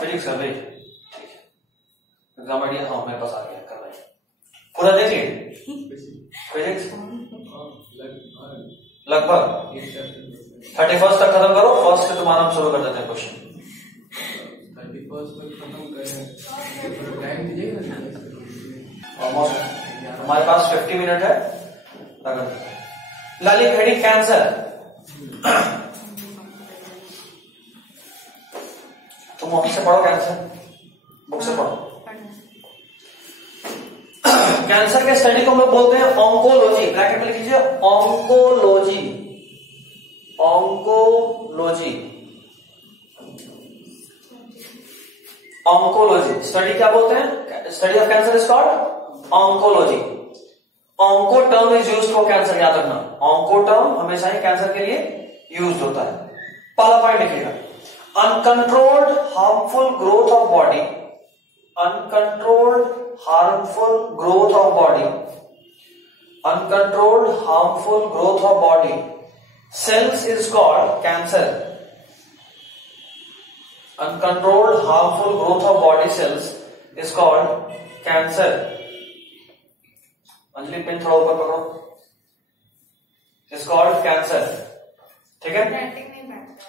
Physics कर भाई, exam idea हाँ मेरे पास आ गया, कर भाई पूरा देख लिए फिजिक्स लगभग 31 तक खत्म करो, फर्स्ट से तुम्हारा हम शुरू कर देते हैं क्वेश्चन। 31 तक खत्म करें, टाइम दीजिएगा ऑलमोस्ट हमारे पास 50 मिनट है। अगर ललित हेडिंग कैंसर, तुम ऑफिस से पढ़ो, कैंसर बुक से पढ़ो। कैंसर के स्टडी को हम लोग बोलते हैं ऑन्कोलॉजी, ब्रैकेट में लिख लीजिए ऑन्कोलॉजी, ऑन्कोलॉजी, ऑन्कोलॉजी स्टडी क्या बोलते हैं? Study of cancer is called oncology. Onco term is used for cancer, याद रखना ऑन्को टर्म हमेशा ही कैंसर के लिए यूज होता है। पहला पॉइंट लिखिएगा, uncontrolled harmful growth of body, uncontrolled harmful growth of body, uncontrolled harmful growth of body cells is called cancer, uncontrolled harmful growth of body cells is called cancer। Anjali pen थोड़ा ऊपर पकड़ो, is called cancer, ठीक है?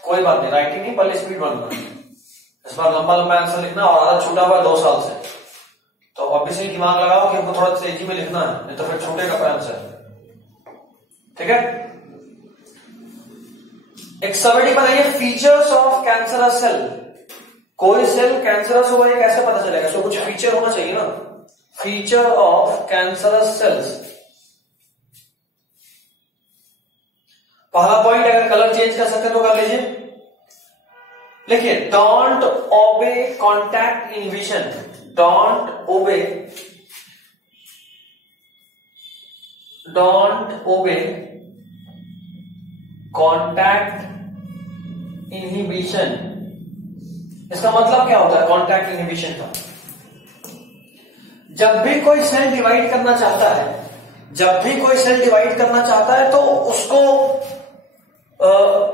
कोई बात नहीं, writing नहीं, पहले स्पीड बंद करो। इस बार लंबा लंबा आंसर लिखना और आधा छूटा हुआ 2 साल से, तो ऑब्वियसली दिमाग लगाओ कि हमको थोड़ा तेजी में लिखना है, नहीं तो फिर छूटेगा कोई आंसर, ठीक है? एक समरी बनाइए, फीचर्स ऑफ कैंसरस सेल। कोई सेल कैंसरस हुआ है कैसे पता चलेगा? इसको कुछ फीचर होना चाहिए ना, फीचर ऑफ कैंसरस सेल्स। पहला पॉइंट, अगर कलर चेंज कर सकते तो कर लीजिए। देखिए, डोंट ओबे कॉन्टैक्ट इनहिबिशन, डोंट ओबे कॉन्टैक्ट इनहिबिशन। इसका मतलब क्या होता है कॉन्टैक्ट इनहिबिशन का? जब भी कोई सेल डिवाइड करना चाहता है, जब भी कोई सेल डिवाइड करना चाहता है तो उसको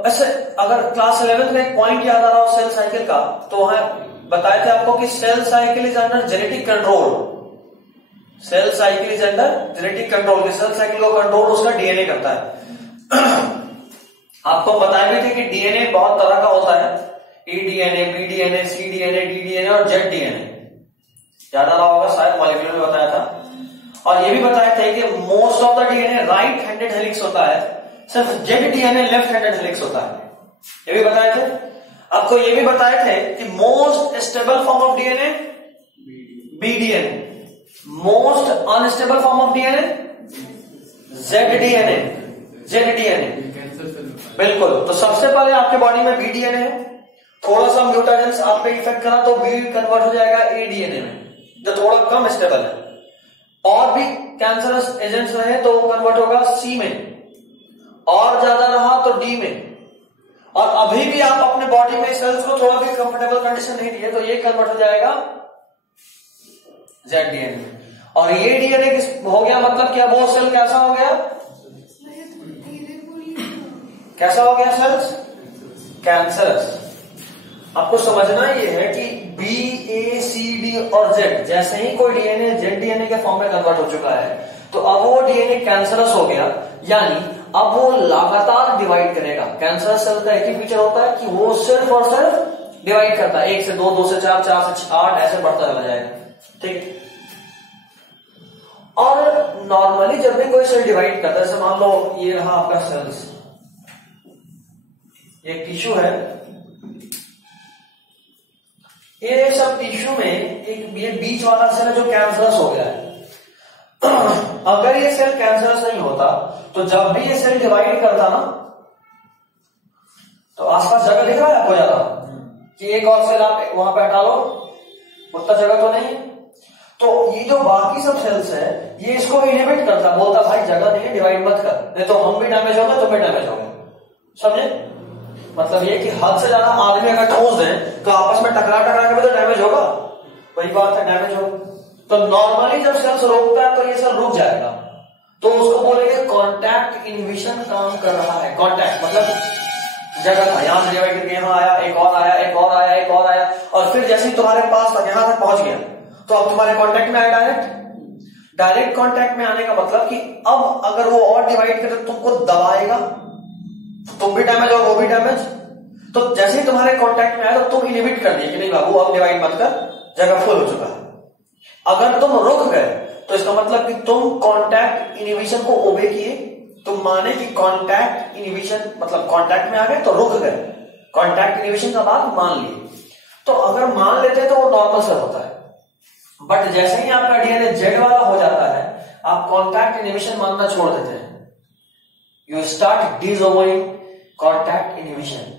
ऐसे, अगर क्लास 11 में एक पॉइंट याद आ रहा हो सेल साइकिल का, तो वहां बताया था आपको कि cell cycle is under genetic control, cell cycle is under genetic control. Cell cycle को कंट्रोल उसका डीएनए करता है। आपको बताया भी थे कि डीएनए बहुत तरह का होता है, ई डीएनए, बी डीएनए, सी डीएनए, डी डीएनए और जेड डीएनए, याद आ रहा होगा शायद, मॉलिक्यूलर में बताया था। और ये भी बताया था कि most of the DNA right handed helix होता है, सिर्फ Z DNA left handed helix होता है, ये भी बताए थे। आपको ये भी बताए थे कि most stable form of DNA B DNA, most unstable form of DNA Z DNA, Z DNA, बिल्कुल। तो सबसे पहले आपके बॉडी में बी डीएनए है, थोड़ा सा म्यूटेशंस आप पे इफेक्ट करा तो बी कन्वर्ट हो जाएगा ए डीएनए में, जो थोड़ा कम स्टेबल है। और भी कैंसरस एजेंट्स रहे तो वो कन्वर्ट होगा सी में, और ज्यादा रहा तो डी में। और अभी भी आप अपने बॉडी में सेल्स को थोड़ा भी कंफर्टेबल कंडीशन नहीं दिए तो ये कन्वर्ट हो जाएगा जेड डीएनए। और ये डीएनए किस हो गया, मतलब क्या, वो सेल कैसा हो गया, कैसा हो गया सेल्स? कैंसरस। आपको समझना ये है कि बी, ए, सी, डी और जेड, जैसे ही कोई डीएनए जेड डीएनए के फॉर्म में कन्वर्ट हो चुका है तो अब वो डीएनए कैंसरस हो गया, यानी अब वो लगातार डिवाइड करेगा। कैंसर सेल का एक ही फीचर होता है कि वो सिर्फ और सिर्फ डिवाइड करता है, 1 से 2, 2 से 4, 4 से 8 ऐसे बढ़ता चला जाएगा, ठीक। और नॉर्मली जब भी कोई सेल डिवाइड करता है, जैसे मान लो ये रहा आपका सेल्स, ये टिश्यू है, ये सब टिश्यू में एक ये बीच वाला सेल है जो कैंसरस हो गया है। अगर ये सेल कैंसरस नहीं होता तो जब भी ये सेल डिवाइड करता ना, तो आसपास जगह दिख रहा है आपको ज्यादा कि एक और सेल आप वहां पे हटा लो, उतना जगह तो नहीं। तो ये जो बाकी सब सेल्स है ये इसको इनहिबिट करता, बोलता भाई जगह नहीं है, डिवाइड मत कर, नहीं तो हम भी डैमेज होंगे, तुम भी डैमेज होंगे। समझे? मतलब ये कि हद से ज्यादा आदमी अगर ठोस दें तो आपस में टकरा टकरा के भी तो डैमेज होगा, वही बात है, डैमेज होगा। तो नॉर्मली जब सेल्स रोकता है तो ये सेल रुक जाएगा, तो उसको बोलेंगे कॉन्टैक्ट इनहिबिशन काम कर रहा है। कॉन्टैक्ट मतलब जगह था, यहां से डिवाइड करके यहां आया, एक और आया, एक और आया, एक और आया, और फिर जैसे ही तुम्हारे पास तक यहां तक पहुंच गया तो अब तुम्हारे कांटेक्ट में आया डायरेक्ट कांटेक्ट में आने का मतलब कि अब अगर वो और डिवाइड करे तो तुमको दबाएगा, तुम भी डैमेज और वो भी डैमेज। तो जैसे ही तुम्हारे कांटेक्ट में आया तो तुम इनिबिट कर दिए कि नहीं बाबू अब डिवाइड मत कर, जगह फुल हो चुका है। अगर तुम रुक गए तो इसका मतलब कि तुम कांटेक्ट इनिबिशन को ओबे किए, तुम माने कि कांटेक्ट इनिबिशन मतलब कांटेक्ट में आ गए तो रुक गए, कांटेक्ट इनिबिशन का बात मान लिए। तो अगर मान लेते तो वो नॉर्मल सेल होता है, बट जैसे ही आपका डीएनए जेड वाला हो जाता है आप कांटेक्ट इनिबिशन मानना छोड़ देते हैं, you start disobeying contact inhibition,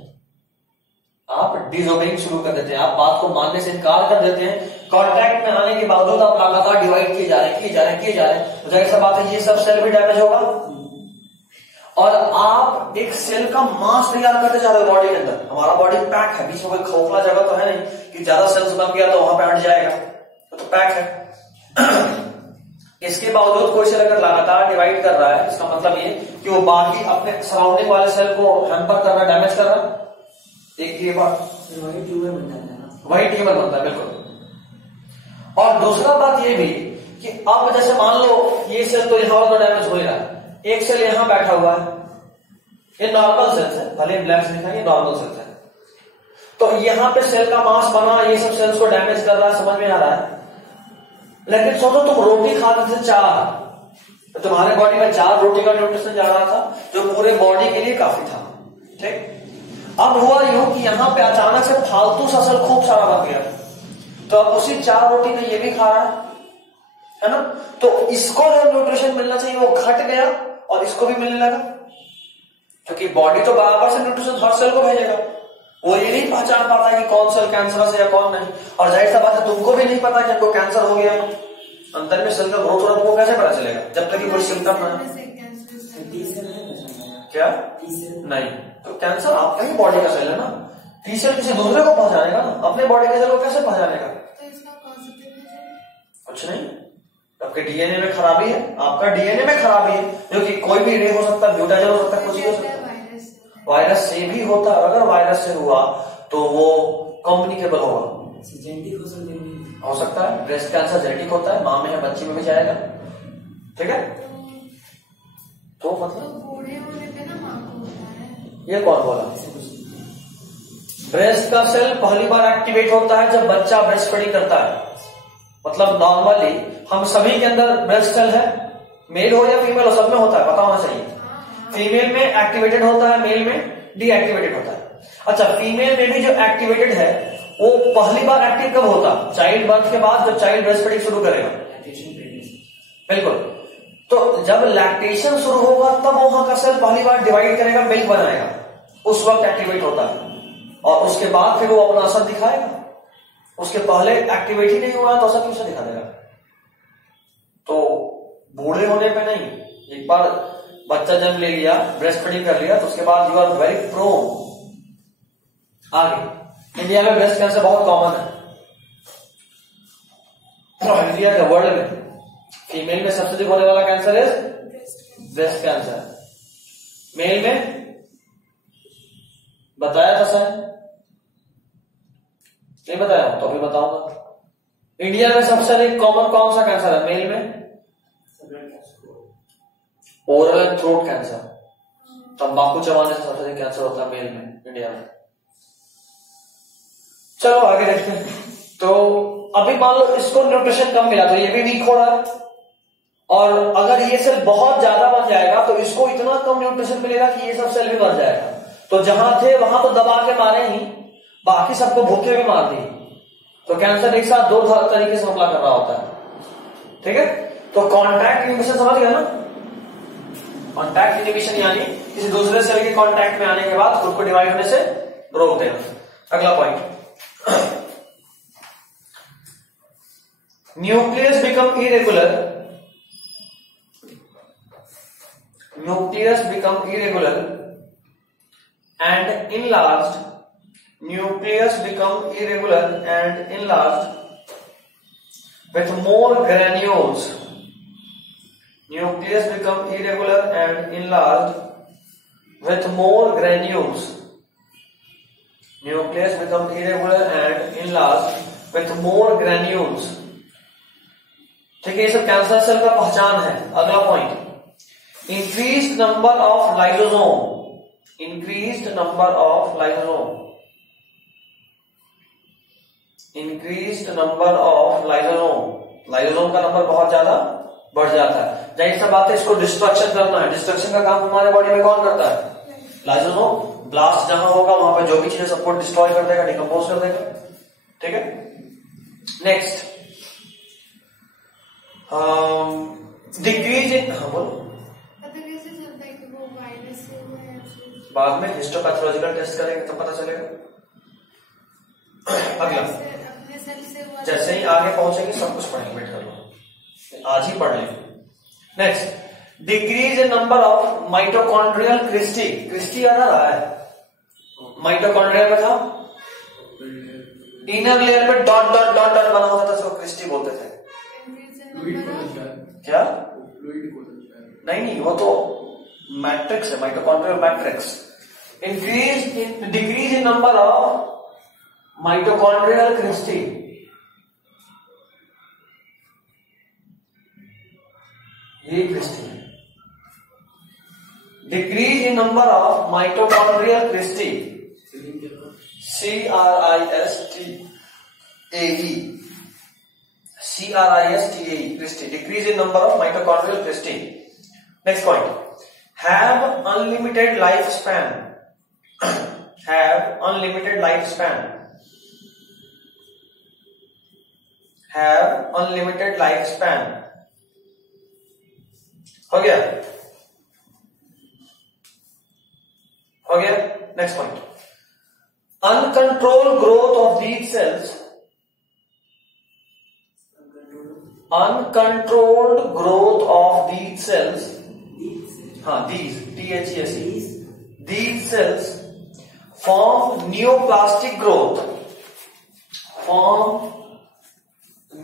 आप डिसओबेइंग शुरू कर देते हैं, आप बात को मानने से इनकार कर देते हैं। कांटेक्ट में आने के बावजूद आप लगातार डिवाइड किए जा रहे हैं, तो जाहिर सा बात है ये सब सेल भी डैमेज होगा और आप एक सेल का मास तैयार करते जा रहे हो बॉडी के अंदर। हमारा बॉडी पैक है, बीच में कोई खोखला जगह तो है नहीं कि ज्यादा सेल्स बन गया तो वहां पे हट जाएगा, तो पैक है। इसके बावजूद कोई सेल अगर लगातार डिवाइड कर रहा है इसका मतलब ये कि वो बाकी अपने सराउंडिंग वाले सेल को हैम्पर कर रहा है, डैमेज कर रहा है। एक ये बात, वही ट्यूमर बन जाता है ना, वही ट्यूमर बनता है बिल्कुल। और दूसरा बात ये भी कि अब जैसे मान लो ये सेल तो यहां तो डैमेज हो ही रहा है, एक सेल यहां बैठा हुआ है, ये नॉर्मल सेल्स है, भले ब्लैक से दिखा, ये नॉर्मल सेल्स है, तो यहां पे सेल का मास बना, ये सब सेल्स को डैमेज कर रहा है, समझ में आ रहा है। लेकिन सोचो तुम रोटी खाते थे 4, तो तुम्हारे बॉडी में 4 रोटी का न्यूट्रिशन जा रहा था जो पूरे बॉडी के लिए काफी था, ठीक। अब हुआ यूं कि यहां पे अचानक से फालतू सा सेल खूब सारा बन गया, तो अब उसी 4 रोटी में ये भी खा रहा है ना, तो इसको जो न्यूट्रिशन मिलना चाहिए वो घट गया और इसको भी मिलने लगा, क्योंकि बॉडी तो बराबर से न्यूट्रिशन हर सेल को भेजेगा, वो ये नहीं पहचान पाता है कि कौन सेल कैंसरस है या कौन नहीं। और जाहिर सा बात है तुमको भी नहीं पता कि हमको कैंसर हो गया, अंदर में सेल का ग्रोथ हो रहा है, तुमको कैसे पता चलेगा जब तक कि कोई सिम्टम ना है। क्या नहीं, तो कैंसर आपका ही बॉडी का सेल है ना, टी सेल किसी दूसरे को पहचानेगा ना, अपने बॉडी के सेल को कैसे पहचानेगा? कुछ नहीं, आपके डीएनए में खराबी है, आपका डीएनए में खराबी है, जो कि कोई भी रे हो सकता है, म्यूटेशन हो सकता है, कुछ भी हो सकता है, वायरस से भी होता है। अगर वायरस से हुआ तो वो कम्युनिकेबल होगा, जेनेटिक हो सकता है। ब्रेस्ट कैंसर जेनेटिक होता है, मां में है बच्ची में भी जाएगा, ठीक है। तो मतलब बूढ़े होने पे ना मां को होता है, ये कौन बोला? ब्रेस्ट का सेल पहली बार एक्टिवेट होता है जब बच्चा ब्रेस्ट फीडिंग करता है, मतलब नॉर्मली हम सभी के अंदर ब्रेस्ट सेल है, मेल हो या फीमेल हो, सब में होता है, पता होना चाहिए। फीमेल में एक्टिवेटेड होता है, मेल में डीएक्टिवेटेड होता है। अच्छा, फीमेल में भी जो एक्टिवेटेड है वो पहली बार एक्टिव कब होता? चाइल्ड बर्थ के बाद, जब चाइल्ड ब्रेस्ट फीडिंग शुरू करेगा, बिल्कुल। तो जब लैक्टेशन शुरू होगा तब वहां का सेल पहली बार डिवाइड करेगा, मिल्क बनाएगा, उस वक्त एक्टिवेट होता है, और उसके बाद फिर वो अपना असर दिखाएगा। उसके पहले एक्टिवेट ही नहीं हुआ तो असर कैसे दिखा देगा? तो बूढ़े होने पे नहीं, एक बार बच्चा जन्म ले लिया, ब्रेस्ट फीडिंग कर लिया, तो उसके बाद यू आर वेरी प्रोन। आगे इंडिया में ब्रेस्ट कैंसर बहुत कॉमन है, इंडिया के वर्ल्ड में फीमेल में सबसे अधिक होने वाला कैंसर है ब्रेस्ट कैंसर। मेल में बताया था सर, नहीं बताया तो अभी बताऊंगा। इंडिया में सबसे अधिक कॉमन कौन सा कैंसर है मेल में? ओरल एंड थ्रोट कैंसर, तंबाकू चबाने से सबसे अधिक कैंसर होता है मेल में इंडिया में। चलो आगे देखते हैं। तो अभी मान लो इसको न्यूट्रिशन कम मिला तो ये भी वीक हो रहा है, और अगर ये सेल बहुत ज्यादा बन जाएगा तो इसको इतना कम न्यूट्रिशन मिलेगा कि ये सब सेल भी मर जाएगा। तो जहां थे वहां तो दबा के मारे ही, बाकी सबको भूखे भी मार दी। तो कैंसर एक साथ 2 तरीके से हमला कर रहा होता है, ठीक है। तो कॉन्टैक्ट इनिबिशन समझ गया ना? कॉन्टैक्ट इनिबिशन यानी किसी दूसरे सेल के कॉन्टैक्ट में आने के बाद खुद को डिवाइड होने से रोक देना। अगला point, nucleus become irregular, nucleus become irregular and enlarged, nucleus become irregular and enlarged with more granules, nucleus become irregular and enlarged with more granules, nucleus become irregular and enlarge with more granules. ठीक है, ये सब cancer cell का पहचान है। अगला point, increased number of lysosome. Increased number of lysosome. Increased number of lysosome. Lysosome का number बहुत ज्यादा बढ़ जाता है। जाहिर सा बात है, इसको डिस्ट्रक्शन करना है। डिस्ट्रक्शन का काम हमारे बॉडी में कौन करता है? लाइसोसोम। ब्लास्ट जहां होगा वहां पर जो भी चीजें सबको डिस्ट्रॉय कर देगा, डिकम्पोज कर देगा। ठीक है, नेक्स्ट डिक्रीज इन, हाँ बोलो। पता कैसे चलता है कि वो वायरस से हुआ है? बाद में हिस्टोपैथोलॉजिकल टेस्ट करेंगे तब पता चलेगा। अगला, अपने सेल से हुआ। जैसे ही आगे पहुंचेंगे सब कुछ पढ़ेंगे, वेट कर लो, आज ही पढ़ लेंगे। Next, decrease in number of mitochondrial cristae. Cristae याद आ रहा है? माइटोकॉन्ड्रिया में था, इनर लेयर पे डॉट डॉट डॉट डॉट बना होता था, उसको क्रिस्टी बोलते थे। क्या? नहीं, वो तो मैट्रिक्स है, mitochondrial matrix. Decrease in number of mitochondrial cristae. ये क्रिस्टी है। Decrease in number of mitochondrial cristae. CRISTAE cristae. Decrease in number of mitochondrial cristae. Next point, have unlimited life span. Have unlimited life span. Have unlimited life span. हो गया? हो गया। Next point, uncontrolled growth of these cells. Uncontrolled growth of these cells. हाँ, these, THESE, these cells form neoplastic growth. Form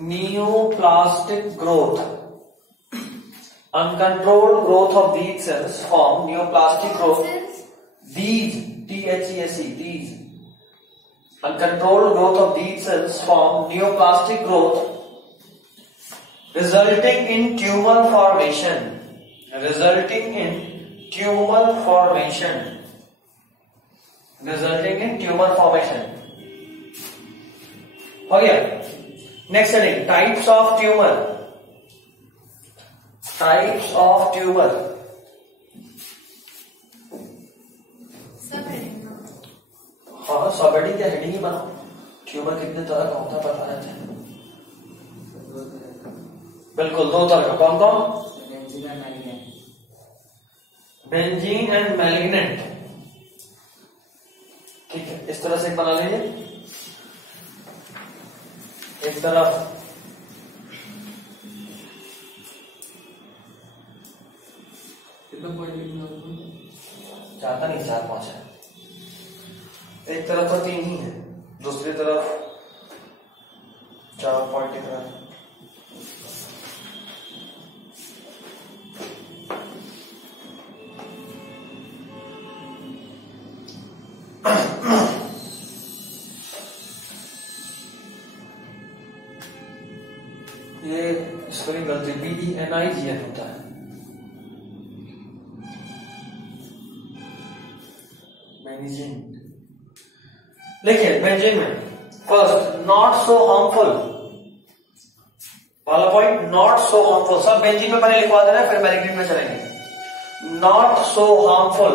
neoplastic growth. Uncontrolled growth of these cells form neoplastic growth. These, THESE, these. Uncontrolled growth of these cells form neoplastic growth, resulting in tumor formation. Resulting in tumor formation. Resulting in tumor formation. हो गया? Next heading, types of tumor. Types of tumor. सब heading. हाँ, सब heading क्या heading ही बनाओ। Tumour कितने तरह का होता है पता रहता है? बिल्कुल, दो तरह का। कौन कौन? Benzene and malignant. ठीक है, इस तरह से बना लीजिए। एक तरफ चाहता नहीं, 4-5 है। एक तरफ तो 3 ही है, दूसरी तरफ 4 पॉइंट दिख रहा है। ये स्पेलिंग गलती, BENIGN होता है। बेंजीन। देखिए, बेंजीन में फर्स्ट, नॉट सो हार्मफुल वाला पॉइंट, नॉट सो हार्मफुल। सब बेंजीन में पहले लिखवा देना, फिर मैलिग्नेंट में चलेंगे। नॉट सो हार्मफुल,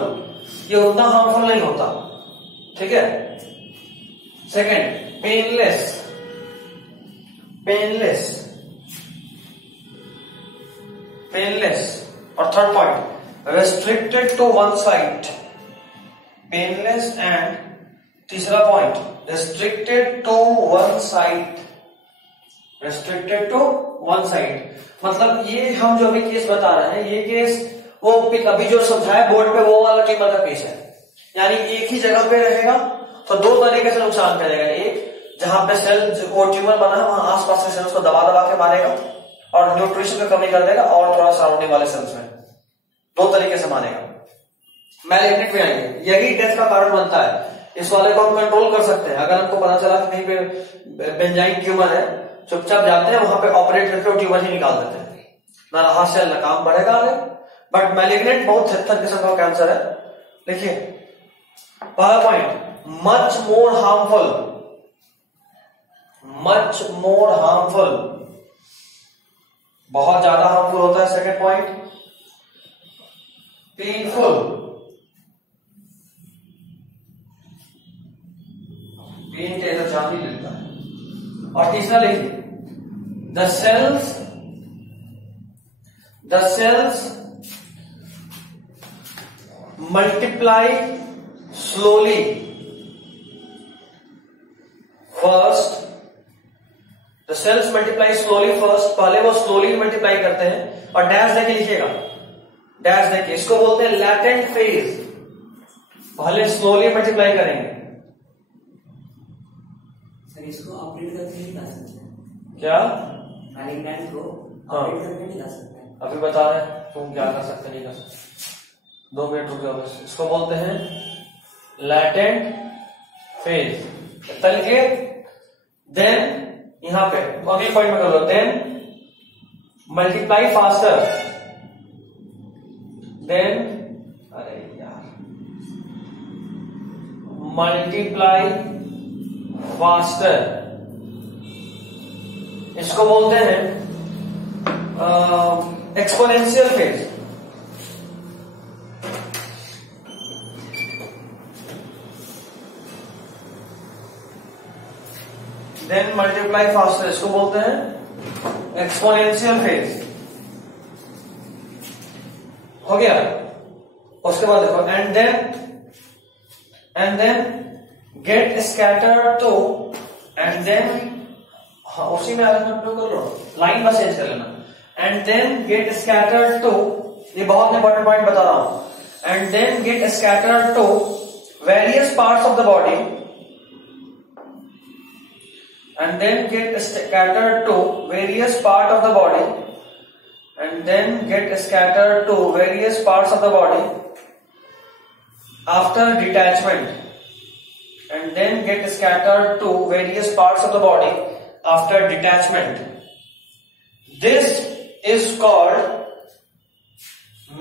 ये उतना हार्मफुल नहीं होता। ठीक है। Second, painless. Painless, painless. और third point, restricted to one side. Painless and तीसरा point, restricted to one side. Restricted to one side मतलब ये हम जो अभी केस बता रहे हैं, ये केस वो अभी जो समझाया बोर्ड पे वो वाला ट्यूमर का केस है। यानी एक ही जगह पे रहेगा तो दो तरीके से नुकसान करेगा। एक, जहां पे सेल वो ट्यूमर बना है वहां आसपास के सेल्स को दबा दबा के मारेगा और न्यूट्रिशन की कमी कर देगा, और थोड़ा सराउंडिंग वाले सेल्स में। दो तरीके से मारेगा। मैलिग्नेंट में आएंगे, यही डेथ का कारण बनता है। इस वाले को हम कंट्रोल कर सकते हैं। अगर हमको पता चला कि कहीं पे बेंजाइन ट्यूमर है, चुपचाप जाते हैं वहां पे ऑपरेट करके वो ट्यूमर ही निकाल देते हैं, ना रहा सेल ना काम बढ़ेगा आगे। बट मैलिग्नेंट बहुत खतरनाक किस्म का कैंसर है। देखिए पहला पॉइंट, मच मोर हार्मफुल, बहुत ज्यादा हार्मफुल होता है। सेकंड पॉइंट, पेनफुल, पेन के अंदर जान भी लेता है। और तीसरा लिखिए, the cells multiply slowly first, the cells multiply slowly first, पहले वो स्लोली मल्टीप्लाई करते हैं। और डैश देके लिखिएगा, डैश देके, इसको बोलते हैं लैटेंट फेज। पहले स्लोली मल्टीप्लाई करेंगे। सर इसको ऑपरेट करके नहीं ला सकते क्या? मैलिग्नेंट को हाँ। ऑपरेट करके नहीं ला सकते। अभी बता रहे हैं तुम क्या कर सकते नहीं कर सकते। 2 मिनट रुक जाओ बस। इसको बोलते हैं लैटेंट फेज। तल के देन यहां पे अगले पॉइंट में कर लो, देन मल्टीप्लाई फास्टर, देन अरे यार मल्टीप्लाई फास्टर, इसको बोलते हैं exponential phase. Then multiply faster, इसको बोलते हैं एक्सपोनेंशियल फेज। हो गया। उसके बाद देखो, and then get scatter to, and then, हाँ उसी में अरेंजमेंट कर लो, लाइन बस चेंज कर लेना। And then get scattered to, ये बहुत इंपॉर्टेंट पॉइंट बता रहा हूं। And then get scattered to various parts of the body, and then get scattered to various part of the body, and then get scattered to various parts of the body after detachment, and then get scattered to various parts of the body after detachment. This is called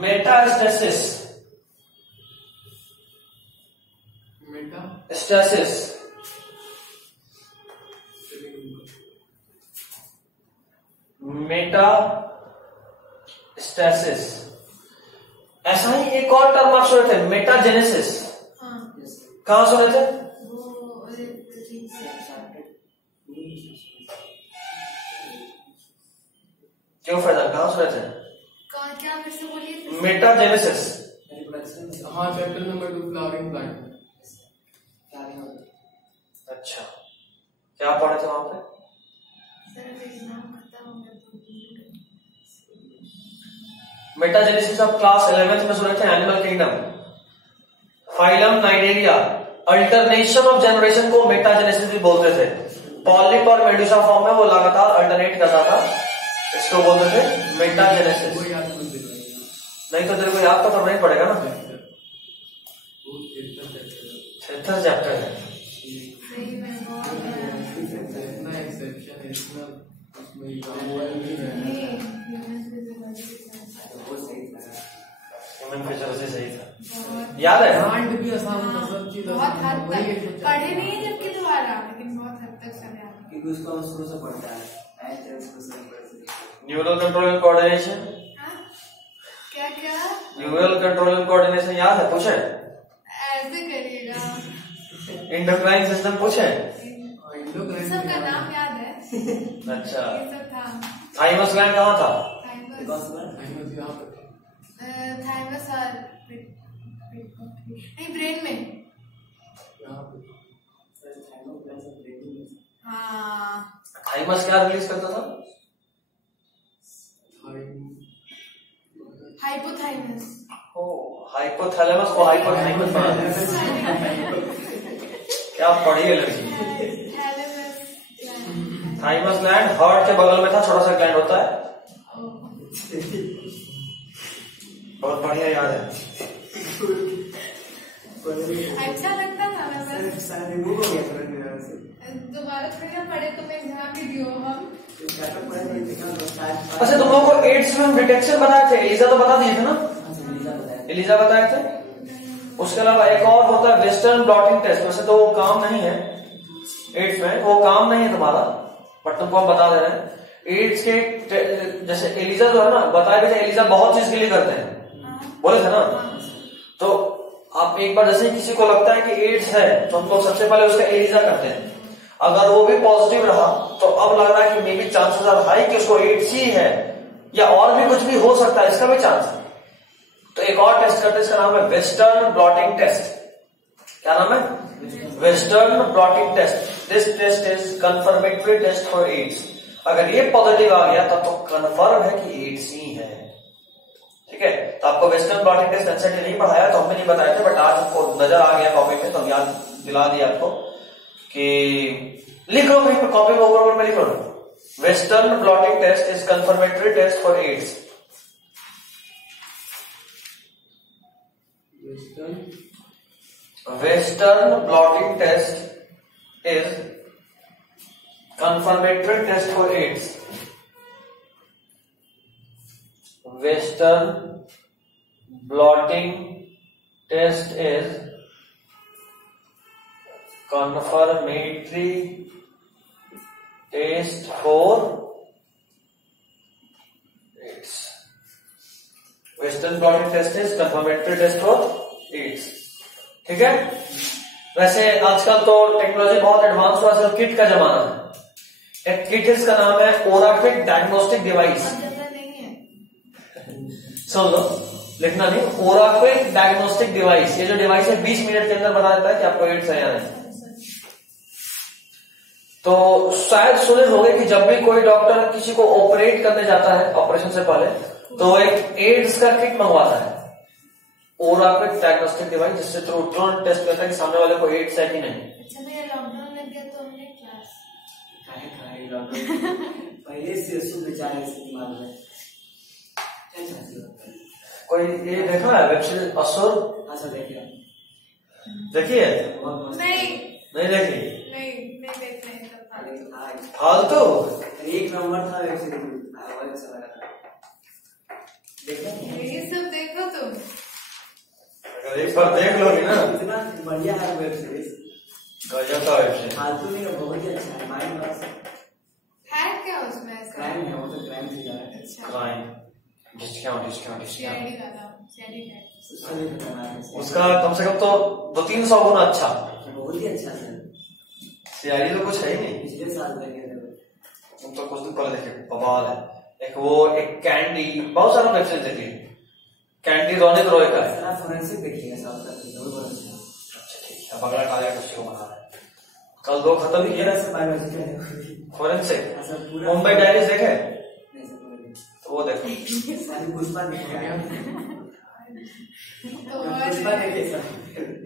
metastasis. Metastasis. Metastasis. ऐसा ही एक और term आप सुने थे, metagenesis. हाँ। कहां सुने थे? वो क्यों फैजल, कहां सुने थे? क्या फिर से बोलिए? मेटाजेनेसिस। हाँ, चैप्टर नंबर 2 फ्लावरिंग प्लांट। अच्छा, क्या पढ़े थे वहां पे? मेटाजेनेसिस आप क्लास 11th में सुने थे, animal kingdom, phylum Cnidaria. Alternation of generation को मेटाजेनेसिस भी बोलते थे। पॉलिप और मेडुसा फॉर्म में वो लगातार अल्टरनेट करता था, इसको बोलते थे मेटाजेनेसिस। नहीं तो तेरे को याद तो करना ही पड़ेगा ना। 76 चैप्टर है। सही था, याद है? भी आसान था, सब चीज बहुत हद तक पढ़े नहीं है जबकि दोबारा, लेकिन बहुत हद तक सब याद है। क्योंकि उसको हम शुरू से पढ़ता है। Neural control and coordination. क्या क्या? न्यूरल कंट्रोल एंड कोऑर्डिनेशन याद है? पूछे ऐसे करिएगा। इंडोक्राइन सिस्टम पूछे? सबका नाम याद है। अच्छा, ये सब था। थाइमस ग्लैंड कहाँ था? थाइमस और नहीं, ब्रेन में। हाँ, थाइमस क्या रिलीज करता था? हाइपोथाइमस। ओ, हाइपोथैलेमस को हाइपोथाइमस बना दिया। क्या पढ़ी है लड़की? थाइमस ग्लैंड हार्ट के बगल में था, छोटा सा ग्लैंड होता है। बहुत बढ़िया याद है। अच्छा लगता था ना, बस सारा रिमूव हो गया तुरंत मेरा से। दोबारा थोड़ी ना पढ़े तो मैं एग्जाम भी दियो हम। डाटा पूरा नहीं देखा तो शायद। अच्छा, तुम लोगों को एड्स में डिटेक्शन बताए थे, एलिजा तो बता दिए थे ना, एलिजा बताया। एलिजा बताए थे। उसके अलावा एक और होता है वेस्टर्न ब्लॉटिंग टेस्ट, वैसे तो वो काम नहीं है एड्स में, वो काम नहीं है तुम्हारा, बट तुमको हम बता दे रहे हैं। एड्स के जैसे एलिजा जो है ना, बताए थे एलिजा बहुत चीज के लिए करते हैं, बोले थे ना। तो आप एक बार जैसे किसी को लगता है कि एड्स है तो हम लोग सबसे पहले उसका एलिजा करते हैं। अगर वो भी पॉजिटिव रहा तो अब लग रहा है कि maybe chances are high कि उसको एड्स ही है, या और भी कुछ भी हो सकता है, इसका भी चांस है। तो एक और टेस्ट करते हैं, इसका नाम है वेस्टर्न ब्लॉटिंग टेस्ट। क्या नाम है? Western blotting test. This test is confirmatory test for AIDS. अगर ये पॉजिटिव आ गया तब तो कन्फर्म है कि एड्स ही है। ठीक है, तो आपको वेस्टर्न ब्लॉटिंग टेस्ट एनसीईआरटी नहीं पढ़ाया तो हमें नहीं बताए थे, बट आज आपको नजर आ गया कॉपी में, तो हम याद दिला दिया आपको कि लिख लो कहीं पर कॉपी में, ओवरऑल में लिख लो। Western blotting test is confirmatory test for AIDS. Western blotting test is confirmatory test for AIDS. Western blotting test is confirmatory test for AIDS. Western blotting test is confirmatory test for AIDS. ठीक है, वैसे आजकल तो technology बहुत advance हुआ है, kit का जमाना है। एक किट है, इसका नाम है ओराक्विक डायग्नोस्टिक डिवाइस। सुन लो, लिखना नहीं, ओराक्विक डायग्नोस्टिक डिवाइस। ये जो डिवाइस है 20 मिनट के अंदर बता देता है कि आपको एड्स है या नहीं। तो शायद सुने होंगे कि जब भी कोई डॉक्टर किसी को ऑपरेट करने जाता है ऑपरेशन से पहले, तो एक एड्स का किट मंगवाता है, ओराक्विक डायग्नोस्टिक डिवाइस, जिससे थ्रू तुरंत टेस्ट करता है कि सामने वाले को एड्स है कि नहीं। अच्छा, मेरा लॉकडाउन लग गया तो हमने क्लास पहले से शुभ विचार है दिमाग में। कोई ये देखा है वेब सीरीज असुर? अच्छा, देखिए देखिए? नहीं नहीं देखी? नहीं देख रहे हैं। फालतू एक नंबर था वेब सीरीज, अच्छा लगा था। ये सब देखो तुम, अगर एक बार देख लोगी ना, इतना बढ़िया है वेब सीरीज। गजब का वेब सीरीज, फालतू नहीं, बहुत ही अच्छा है। माइंड है क्या उसमें ऐसा? क्राइम है, वो तो क्राइम थी यार। अच्छा, क्राइम, डिस्काउंट। सीआईडी वाला, सीआईडी टाइप। उसका कम से कम तो 200-300 गुना अच्छा। बहुत ही अच्छा सर। सीआईडी तो कुछ है ही नहीं। पिछले साल देखे थे तुम तो कुछ दिन पहले देखे, बवाल है। एक कैंडी, बहुत सारा वेब सीरीज देखी, कैंडी रोनिक रॉय का है। फोरेंसिक देखिएगा साउथ का, बहुत अच्छा। अच्छा ठीक है, अब अगला कार्य कुछ को बना रहा है। कल 2 खत्म ही किया फोरेंसिक। मुंबई डायरीज देखे? तो वो देखो। पुष्पा देखिए,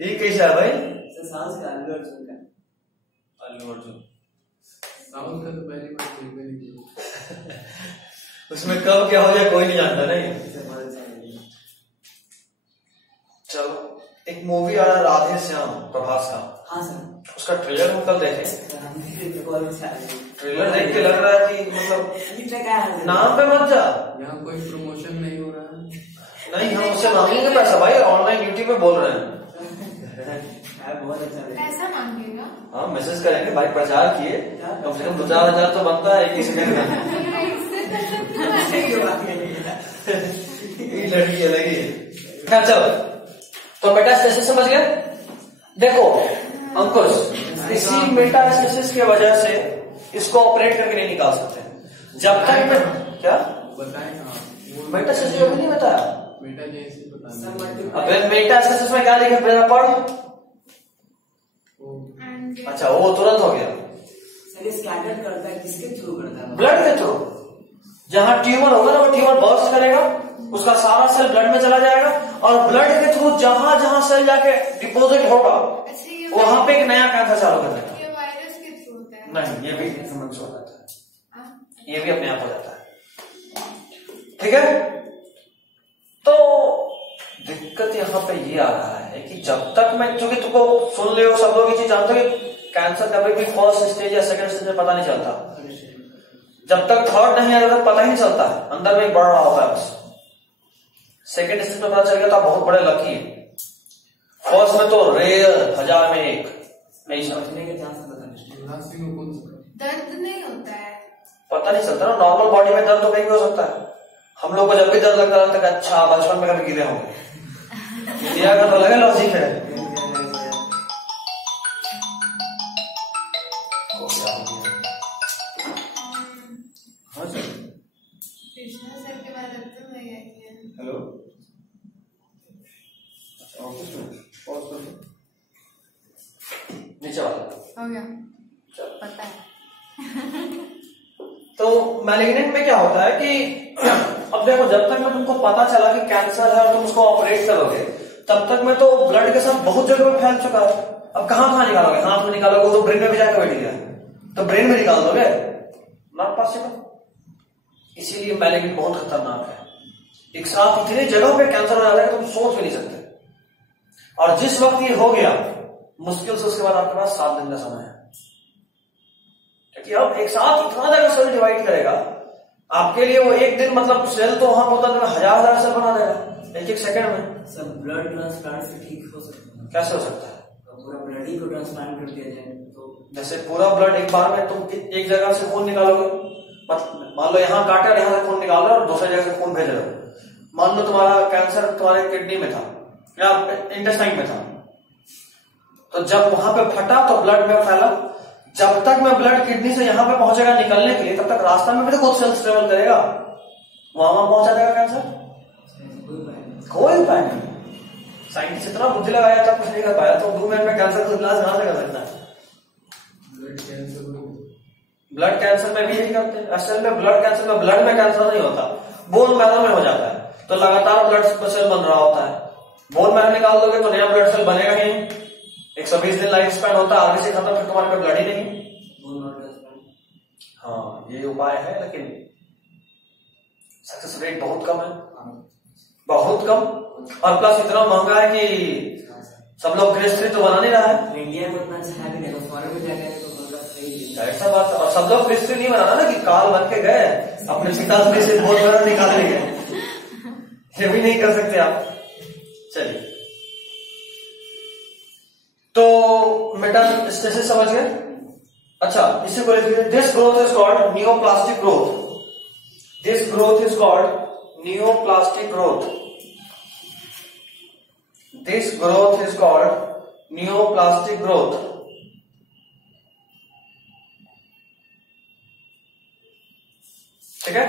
ये कैसा है भाई? साउथ का अल्लू अर्जुन का। अल्लू अर्जुन साउथ का तो पहली बार देख भी नहीं किया। उसमें कब क्या हो जाए कोई नहीं जानता। नहीं, चलो एक मूवी आ रहा है राधे श्याम, प्रभास का। हाँ सर, उसका ट्रेलर हम कल देखे। ट्रेलर देख के लग रहा है कि मतलब नाम पे मत जा, यहाँ कोई प्रमोशन नहीं हो रहा है। नहीं हम उससे मांगेंगे पैसा भाई, ऑनलाइन यूट्यूब पे बोल रहे हैं। बहुत अच्छा पैसा मांगेगा? हाँ, मैसेज करेंगे भाई, प्रचार किए, कम से कम 2-4 तो बनता है एक सेकंड का। ये लड़की अलग ही है। चलो, तो मेटास्टेसिस समझ गए? देखो अंकुश, इसी मेटास्टेसिस की वजह से इसको ऑपरेट करके नहीं निकाल सकते जब तक में। क्या बताएं? मेटास्टेसिस को भी नहीं बताया? मेटाजेनेसिस बताना। अब मेटास्टेसिस में क्या लिखे पढ़? अच्छा, वो तुरंत हो गया। सर, ये स्कैटर करता है, किसके थ्रू करता है? ब्लड के थ्रू। जहां ट्यूमर होगा ना, वो ट्यूमर बर्स्ट करेगा, उसका सारा सेल ब्लड में चला जाएगा, और ब्लड के थ्रू जहां जहां सेल जाके डिपोजिट होगा, वहां पे एक नया कैंसर चालू कर देगा। ये वायरस के थ्रू होता है? नहीं, ये भी इंफ्लुएंस हो जाता है, ये भी अपने आप हो जाता है। ठीक है, तो दिक्कत यहां पे ये आ रहा है कि जब तक मैं, क्योंकि तुमको सुन ले हो सब लोग ये चीज जानते हो कि कैंसर कभी भी फर्स्ट स्टेज या सेकंड स्टेज में पता नहीं चलता, जब तक थर्ड नहीं आएगा तक पता ही नहीं चलता है, अंदर में बढ़ रहा होता है बस। सेकंड स्टेज में पता चल गया तो आप बहुत बड़े लकी है। फर्स्ट में तो रेयर 1000 में 1 नहीं बचने के चांस पता नहीं। लास्ट में कौन सा दर्द नहीं होता है। पता नहीं चलता ना, नॉर्मल बॉडी में दर्द तो कहीं भी हो सकता है। हम लोग को जब भी दर्द लगता रहता है अच्छा बचपन में कभी गिरे होंगे, गिरा का तो लगे लॉजिक है। कृष्णा सर के बाद अब तक नहीं आई है। हेलो, नीचे वाला हो गया, चल। पता है। तो मैलिग्नेंट में क्या होता है कि अब देखो, जब तक में तुमको पता चला कि कैंसर है और तुम उसको ऑपरेट करोगे, तब तक में तो ब्लड के साथ बहुत जगह पे फैल चुका है। अब कहां निकालोगे? हाथ में निकालोगे तो ब्रेन में भी जाकर बैठ गया, तो ब्रेन में निकाल दोगे नॉट पॉसिबल। इसीलिए मैलिग्नेंट बहुत खतरनाक है। एक साथ इतनी जगह पे कैंसर हो जाता है कि तुम सोच भी नहीं सकते। और जिस वक्त ये हो गया, मुश्किल से उसके बाद आपके पास 7 दिन का समय है, क्योंकि अब एक साथ इतना ज्यादा सेल डिवाइड करेगा आपके लिए, वो एक दिन मतलब सेल तो वहां होता है 1000 सेल बना देगा एक सेकंड में। सब ब्लड ट्रांसप्लांट से ठीक हो सकता है? कैसे हो सकता है? पूरा ब्लड ही को ट्रांसप्लांट कर दिया जाए तो? जैसे पूरा ब्लड एक बार में तुम एक जगह से खून निकालोगे, मान लो यहाँ काटे और यहाँ से खून निकाल रहे हो और दूसरी जगह से खून भेज रहे हो। मान लो तुम्हारा कैंसर तुम्हारे किडनी में था या इंटेस्टाइन में था, तो जब वहां पे फटा तो ब्लड में फैला। जब तक मैं ब्लड किडनी से यहाँ पे पहुंचेगा निकलने के लिए, तब तक रास्ता में भी तो कुछ सेल्स ट्रेवल करेगा, वहां पहुंचा जाएगा कैंसर। कोई उपाय नहीं। साइंटिस्ट इतना बुद्धि लगाया था, कुछ नहीं कर पाया, तो 2 मिनट में कैंसर का इलाज कहां से कर सकता है? ब्लड कैंसर में भी यही करते हैं। असल में ब्लड कैंसर में ब्लड में कैंसर नहीं होता, बोन मैरो में हो जाता है, तो लगातार ब्लड सेल बन रहा होता है। बोन मैरो निकाल दोगे तो नया ब्लड सेल बनेगा ही नहीं। 120 दिन लाइफ स्पैन होता है, आगे से खत्म, फिर तुम्हारे में ब्लड ही नहीं। हाँ, ये उपाय है, लेकिन सक्सेस रेट बहुत कम है, बहुत कम। और प्लस इतना महंगा है कि सब लोग ग्रेस 3 तो बना नहीं रहा है। इंडिया में उतना अच्छा है भी नहीं, फॉरेन में जाकर तो मतलब सही ऐसा बात। और सब लोग ग्रेस 3 नहीं बनाना ना कि काल बन के गए अपने पिताश्री से बहुत बड़ा निकाल लिए, ये भी नहीं कर सकते आप। चलिए, तो मेटास्टेसिस समझ गए। अच्छा, इसी को लिखिए, this growth is called neoplastic growth. This growth is called neoplastic growth. This growth is called neoplastic growth. ठीक है,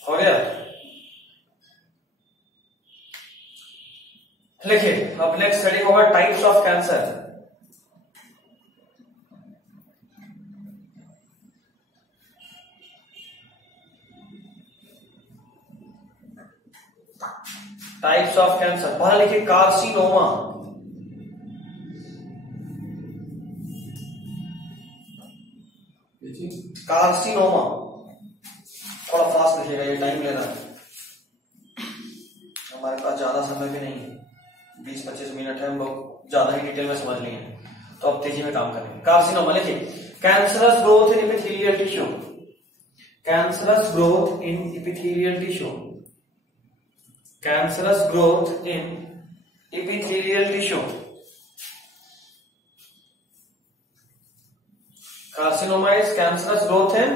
हो गया। लिखिए, अब नेक्स्ट स्टडी होगा types of cancer. Types of cancer, पहला लिखिए कार्सिनोमा। कार्सिनोमा, थोड़ा फास्ट लिखिएगा, ये टाइम ले रहा है, हमारे पास ज्यादा समय भी नहीं है, 20-25 मिनट है, हम लोग ज्यादा ही डिटेल में समझ लिए हैं, तो अब तेजी में काम करेंगे। कार्सिनोमा लिखिए, cancerous growth in epithelial tissue. Cancerous growth in epithelial tissue. Cancerous growth in epithelial tissue. Carcinoma is cancerous growth in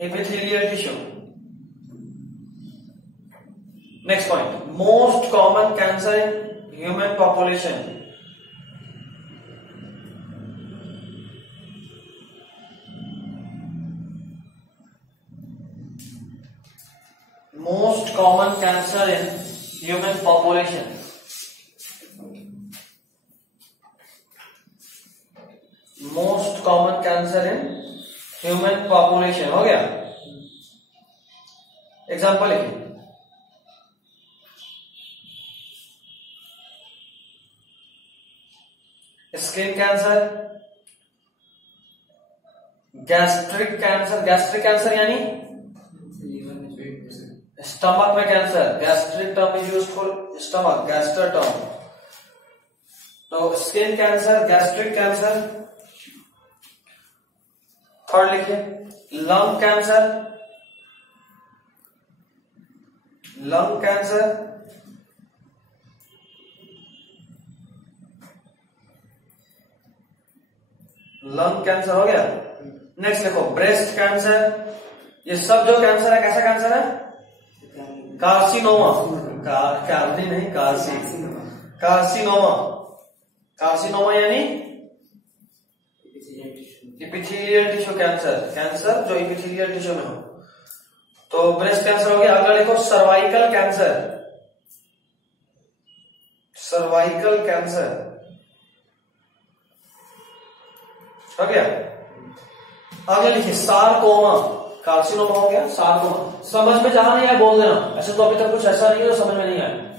epithelial tissue. Next point, most common cancer in human population. Most common cancer in human population. Most common cancer in human population. हो गया, example लिखिए, skin cancer, gastric cancer. Gastric cancer यानी stomach में cancer, gastric term is used for stomach, gaster term. तो skin cancer, gastric cancer. Third लिखिए, lung cancer, lung cancer, lung cancer हो गया। Next लिखो ब्रेस्ट कैंसर। ये सब जो कैंसर है कैसा कैंसर है? कार्सिनोमा, कार्बी नहीं, कार्सिनोमा। कार्सिनोमा यानी इपिथेलियल टिश्यू कैंसर, कैंसर जो इपिथेलियल टिश्यू में हो। तो ब्रेस्ट कैंसर हो गया। अगला लिखो सर्वाइकल कैंसर, सर्वाइकल कैंसर हो गया। अगला लिखिए सार्कोमा, कार्सिनोमा हो गया, सार्कोमा। समझ में जहां नहीं आया बोल देना, ऐसे तो अभी तक कुछ ऐसा नहीं है जो समझ में नहीं आया।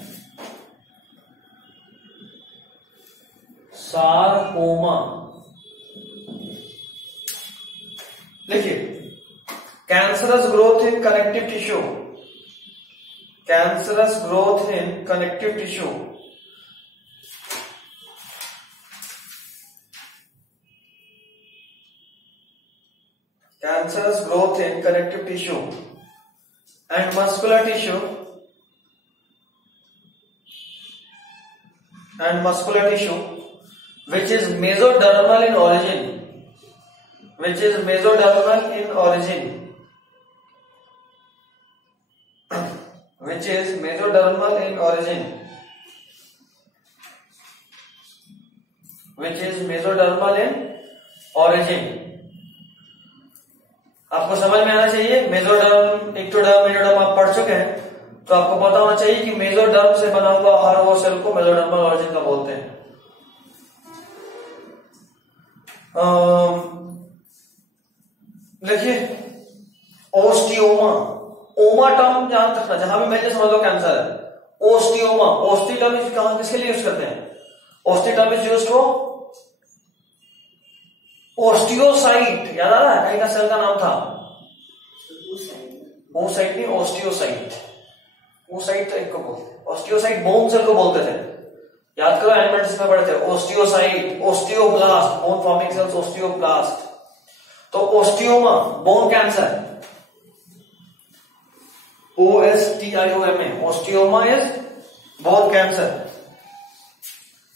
सार्कोमा लिखिए cancerous growth in connective tissue, cancerous growth in connective tissue. Cancerous growth in connective tissue and muscular tissue which is mesodermal in origin, which is mesodermal in origin, which is mesodermal in origin, which is mesodermal in origin। आपको समझ में आना चाहिए। Mesoderm, ectoderm, mesoderm आप पढ़ चुके हैं, तो आपको पता होना चाहिए कि मेसोडर्म से बना हुआ हर वो सेल को मेसोडर्मल ऑरिजिन का बोलते हैं। देखिए ओस्टियोमा, ओमा टर्म ध्यान रखना, जहां भी मैंने समझ लो कैंसर है। ओस्टियोमा, ओस्टी टर्म कहां किसके लिए यूज करते हैं? Osteo term is used for osteocyte. याद आ रहा है कहीं का सेल का नाम था? ओसाइट नहीं, ओस्टियोसाइट। ओसाइट तो एक को बोलते, ओस्टियोसाइट बोन सेल को बोलते थे। याद करो एलिमेंट्स में पढ़े थे। Osteocyte, osteoblast, bone forming cells, osteoblast. तो osteoma bone cancer, OSTIOMA, osteoma is bone cancer.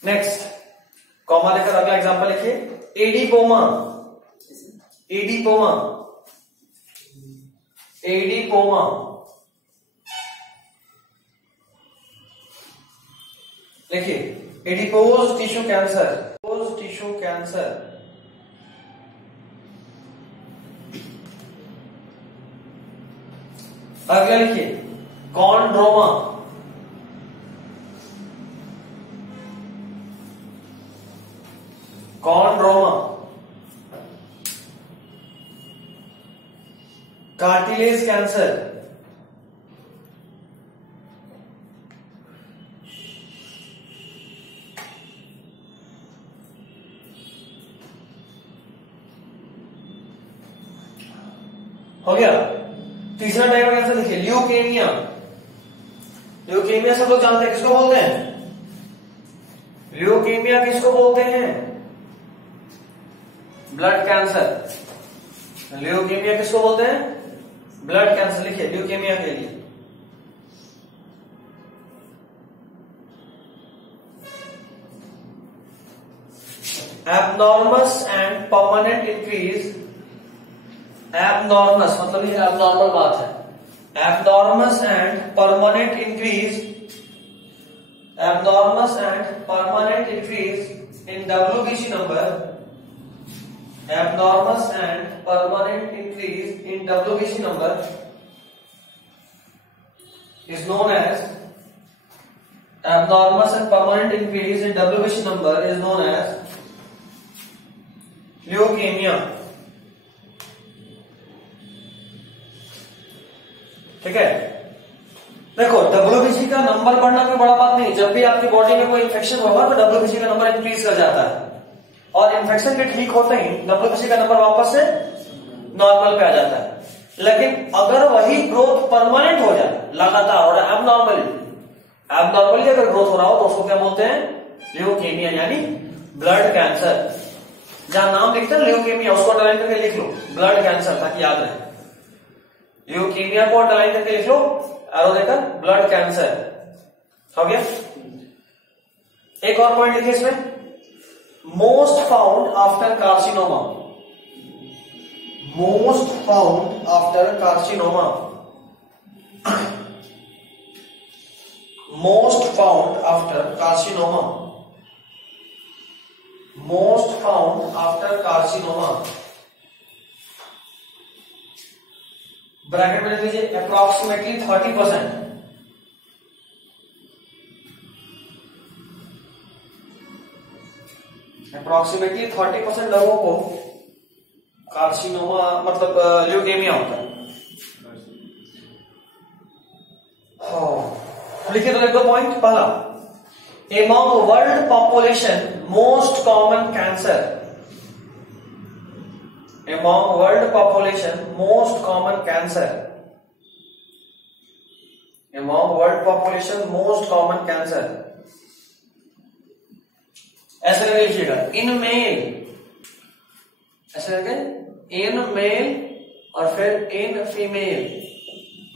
Next comma लेकर अगला एग्जांपल लिखिए एडिपोमा, एडिपोमा, एडिपोमा। देखिए adipose tissue cancer, adipose tissue cancer. अगला लिखिए कॉन्ड्रोमा, कॉन्ड्रोमा। कार्टिलेज कैंसर, हो गया। तीसरा टाइप का कैंसर देखिए ल्यूकेमिया। ल्यूकेमिया सब लोग जानते हैं, किसको बोलते हैं? ल्यूकेमिया किसको बोलते हैं? Blood cancer. ल्यूकेमिया किसको बोलते हैं? Blood cancer. लिखिए ल्यूकेमिया के लिए abnormous and permanent increase. Abnormous मतलब ये एब्नॉर्मल बात है। Abnormous and permanent increase, abnormous and permanent increase in WBC number, abnormous and permanent increase in WBC number is known as, abnormous and permanent increase in WBC number is known as leukemia। ठीक है, देखो WBC का number बढ़ना कोई बड़ा बात नहीं। जब भी आपकी बॉडी में कोई इन्फेक्शन होगा तो WBC का नंबर इंक्रीज कर जाता है, और इन्फेक्शन के ठीक होते ही WBC का नंबर वापस से नॉर्मल पे आ जाता है। लेकिन अगर वही ग्रोथ परमानेंट हो जाए, लगातार और एबनॉर्मली अगर ग्रोथ हो रहा हो तो उसको क्या बोलते हैं? ल्यूकेमिया यानी ब्लड कैंसर। जहां नाम लिखते हैं ल्यूकेमिया उसको अंडरलाइन करके लिख लो ब्लड कैंसर, ताकि याद रहे। ल्यूकेमिया को अंडरलाइन करके लिख लो, एरो देकर ब्लड कैंसर। हो गया। एक और पॉइंट लिखिए इसमें, most found after carcinoma. Most found after carcinoma. Most found after carcinoma. Most found after carcinoma. Bracket में लिख लीजिए अप्रोक्सीमेटली 30%। अप्रोक्सीमेटली 30% लोगों को कार्सिनोमा मतलब ल्यूकेमिया होता है। लिखिए तो एक दो पॉइंट। पहला, among world population most common cancer। among world population most common cancer। among world population most common cancer। ऐसे करके लिखिएगा, इन मेल, ऐसे करके इन मेल और फिर इन फीमेल।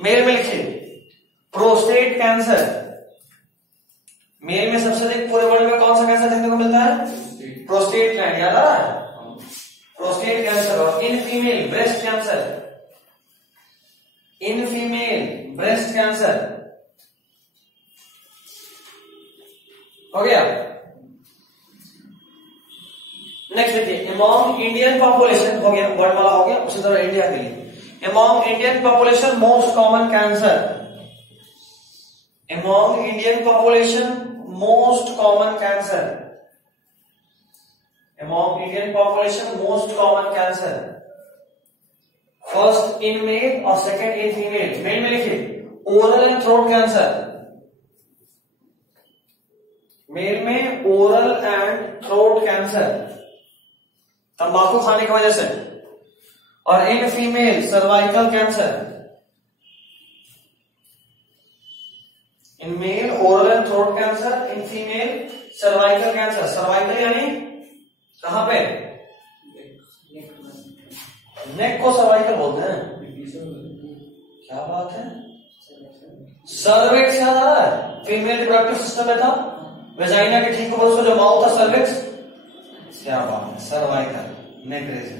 मेल में लिखिए प्रोस्टेट कैंसर। मेल में सबसे अधिक पूरे वर्ल्ड में कौन सा कैंसर देखने को मिलता है? प्रोस्टेट ग्लैंड, याद आ रहा है? Prostate cancer. और in female breast cancer. In female breast cancer. हो गया। नेक्स्ट देखिए, अमॉन्ग इंडियन पॉपुलेशन, हो गया वर्ड वाला हो गया, उसी तरह इंडिया के लिए among Indian population most common cancer. Among Indian population most common cancer. Among Indian population most common cancer. First in male और सेकंड इन फीमेल। मेल में लिखिए oral and throat cancer. Male में oral and throat cancer, तंबाकू खाने की वजह से। और in female cervical cancer. In male oral and throat cancer, in female cervical cancer. Cervical यानी कहां पे? नेक को सर्वाइकल बोलते हैं। क्या बात है, सर्विक्स याद आ रहा है? फीमेल रिप्रोडक्टिव सिस्टम में था, वेजाइना के ठीक ऊपर उसको जो माउथ था सर्विक्स। क्या बात है, सर्वाइकल नेक रीजन।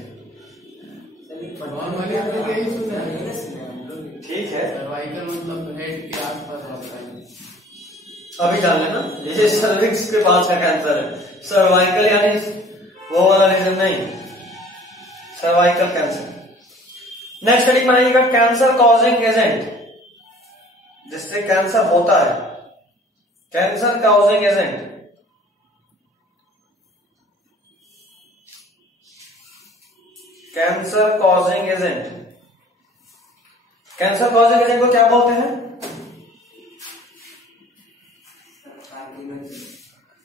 ठीक है, सर्वाइकल मतलब हेड के आसपास होता है। अभी जान लेना, ये सर्विक्स के पास का कैंसर है। सर्वाइकल यानी वो वाला रीजन नहीं, सर्वाइकल कैंसर। नेक्स्ट हेडिंग बनाइएगा कैंसर कॉजिंग एजेंट, जिससे कैंसर होता है। Cancer causing agent. Cancer causing agent. Cancer causing agent को क्या बोलते हैं?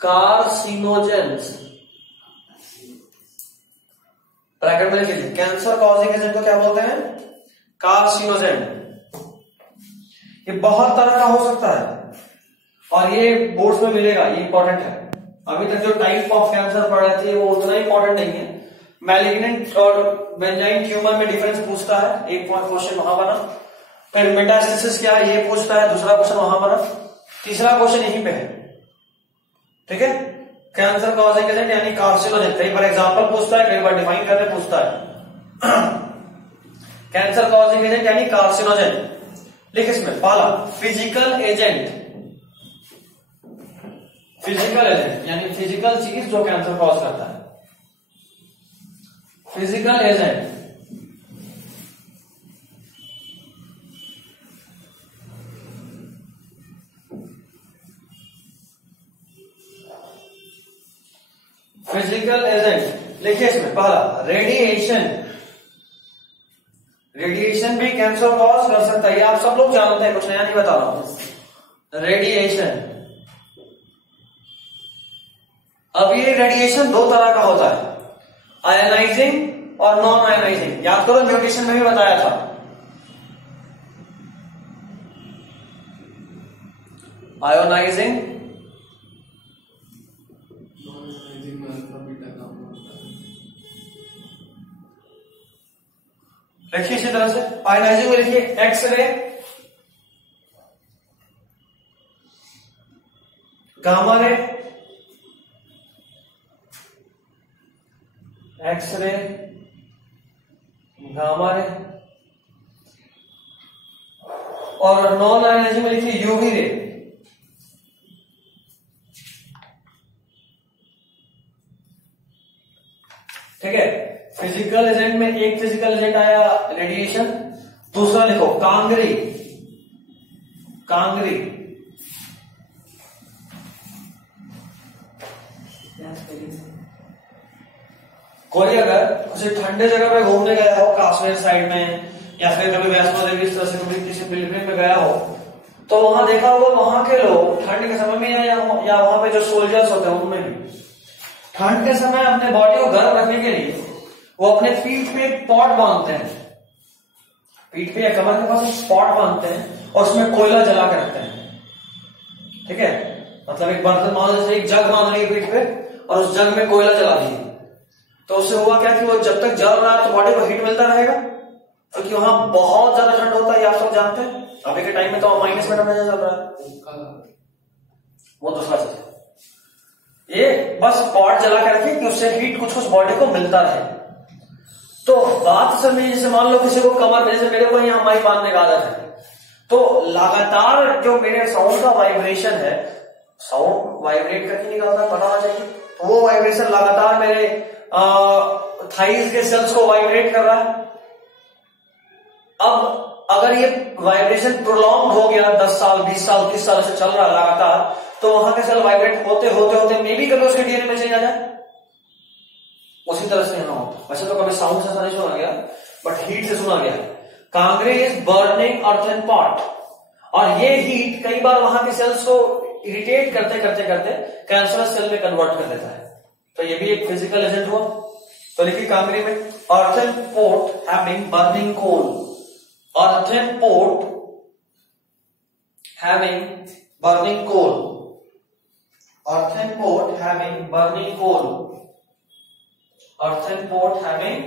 कार्सिनोजेंस। ब्रैकेट में लिख लीजिए, कैंसर कॉजिंग एजेंट को क्या बोलते हैं? कार्सिनोजेन। ये बहुत तरह का हो सकता है और ये बोर्ड्स में मिलेगा, ये इंपॉर्टेंट है। अभी तक जो टाइप ऑफ कैंसर पढ़ रहे थे वो उतना इंपॉर्टेंट नहीं है। मैलिग्नेंट और बेंजाइन ट्यूमर में डिफरेंस पूछता है, एक क्वेश्चन वहां बना। फिर मेटास्टेसिस क्या है ये पूछता है, दूसरा क्वेश्चन वहां बना। तीसरा क्वेश्चन यहीं पे है, ठीक है। कैंसर कॉजिंग एजेंट यानी कार्सिनोजेन, कई बार एग्जांपल पूछता है, कई बार डिफाइन करने पूछता है। कैंसर कॉजिंग एजेंट यानी कार्सिनोजेन। लिख इसमें पहला फिजिकल एजेंट। फिजिकल एजेंट यानी फिजिकल चीज जो कैंसर कॉज करता है। Physical agent. फिजिकल एजेंट लिखिए इसमें पहला रेडिएशन। रेडिएशन भी कैंसर कॉज कर सकता है, ये आप सब लोग जानते हैं, कुछ नया नहीं बता रहा हूं। रेडिएशन। अब ये रेडिएशन दो तरह का होता है, आयनाइजिंग और नॉन आयनाइजिंग। याद करो न्यूट्रिशन में भी बताया था, आयोनाइजिंग नॉन में अल्फा बीटा गामा होता है। लिखिए इसी तरह से, आयोनाइजिंग में लिखिए X ray, gamma ray, X ray, gamma ray, और नॉन आयोनाइजिंग में लिखिए यूवी रे। ठीक है, फिजिकल एजेंट में एक फिजिकल एजेंट आया रेडिएशन, दूसरा लिखो कांगरी, कांगरी, कोई अगर किसी ठंडे जगह पे घूमने गया हो, कश्मीर साइड में, या फिर कभी वैष्णो देवी इस तरह से कभी किसी पिलग्रिम में गया हो, तो वहां देखा होगा वहां के लोग ठंड के समय में या वहां पे जो सोल्जर्स होते हैं उनमें भी ठंड के समय अपने बॉडी को गर्म रखने के लिए वो अपने पीठ पे एक पॉट बांधते हैं, पीठ पे या कमर के पास एक पॉट बांधते हैं और उसमें कोयला जला के रखते हैं। ठीक है, मतलब एक बर्तन मान लीजिए, एक जग बांध ली पीठ पे और उस जग में कोयला जला दिए, तो उससे हुआ क्या कि वो जब तक जल रहा है तो बॉडी को हीट मिलता रहेगा, क्योंकि वहां बहुत ज्यादा ठंड होता है, ये आप सब जानते हैं। अभी के टाइम में तो माइनस में टेम्परेचर चल रहा है, वो दूसरा चीज है। ये बस पॉट जला के रखिए कि उससे हीट कुछ कुछ बॉडी को मिलता रहे। तो बात समय जैसे मान लो किसी को कमर में, जैसे मेरे को यहाँ माइक बांधने का आदत है, तो लगातार जो मेरे साउंड का वाइब्रेशन है, साउंड वाइब्रेट करके निकलता है, पता होना चाहिए, तो वो वाइब्रेशन लगातार मेरे थाइज के सेल्स को वाइब्रेट कर रहा है। अब अगर ये वाइब्रेशन प्रोलॉन्ग हो गया 10 साल 20 साल 30 साल से चल रहा है लगातार, तो वहां के सेल वाइब्रेट होते होते होते मे भी कभी उसके डीएनए में चेंज आ जाए। उसी तरह से यहाँ होता, वैसे तो कभी साउंड से नहीं सुना गया, बट हीट से सुना गया। Kangre is burning earthen pot, और ये हीट कई बार वहां के सेल्स को इरिटेट करते करते करते कैंसरस सेल में कन्वर्ट कर देता है। तो ये भी एक फिजिकल एजेंट हुआ। तो लिखिए कांगरे में earthen pot having burning coal, earthen pot having burning coal, earthen pot having burning coal, earthen pot having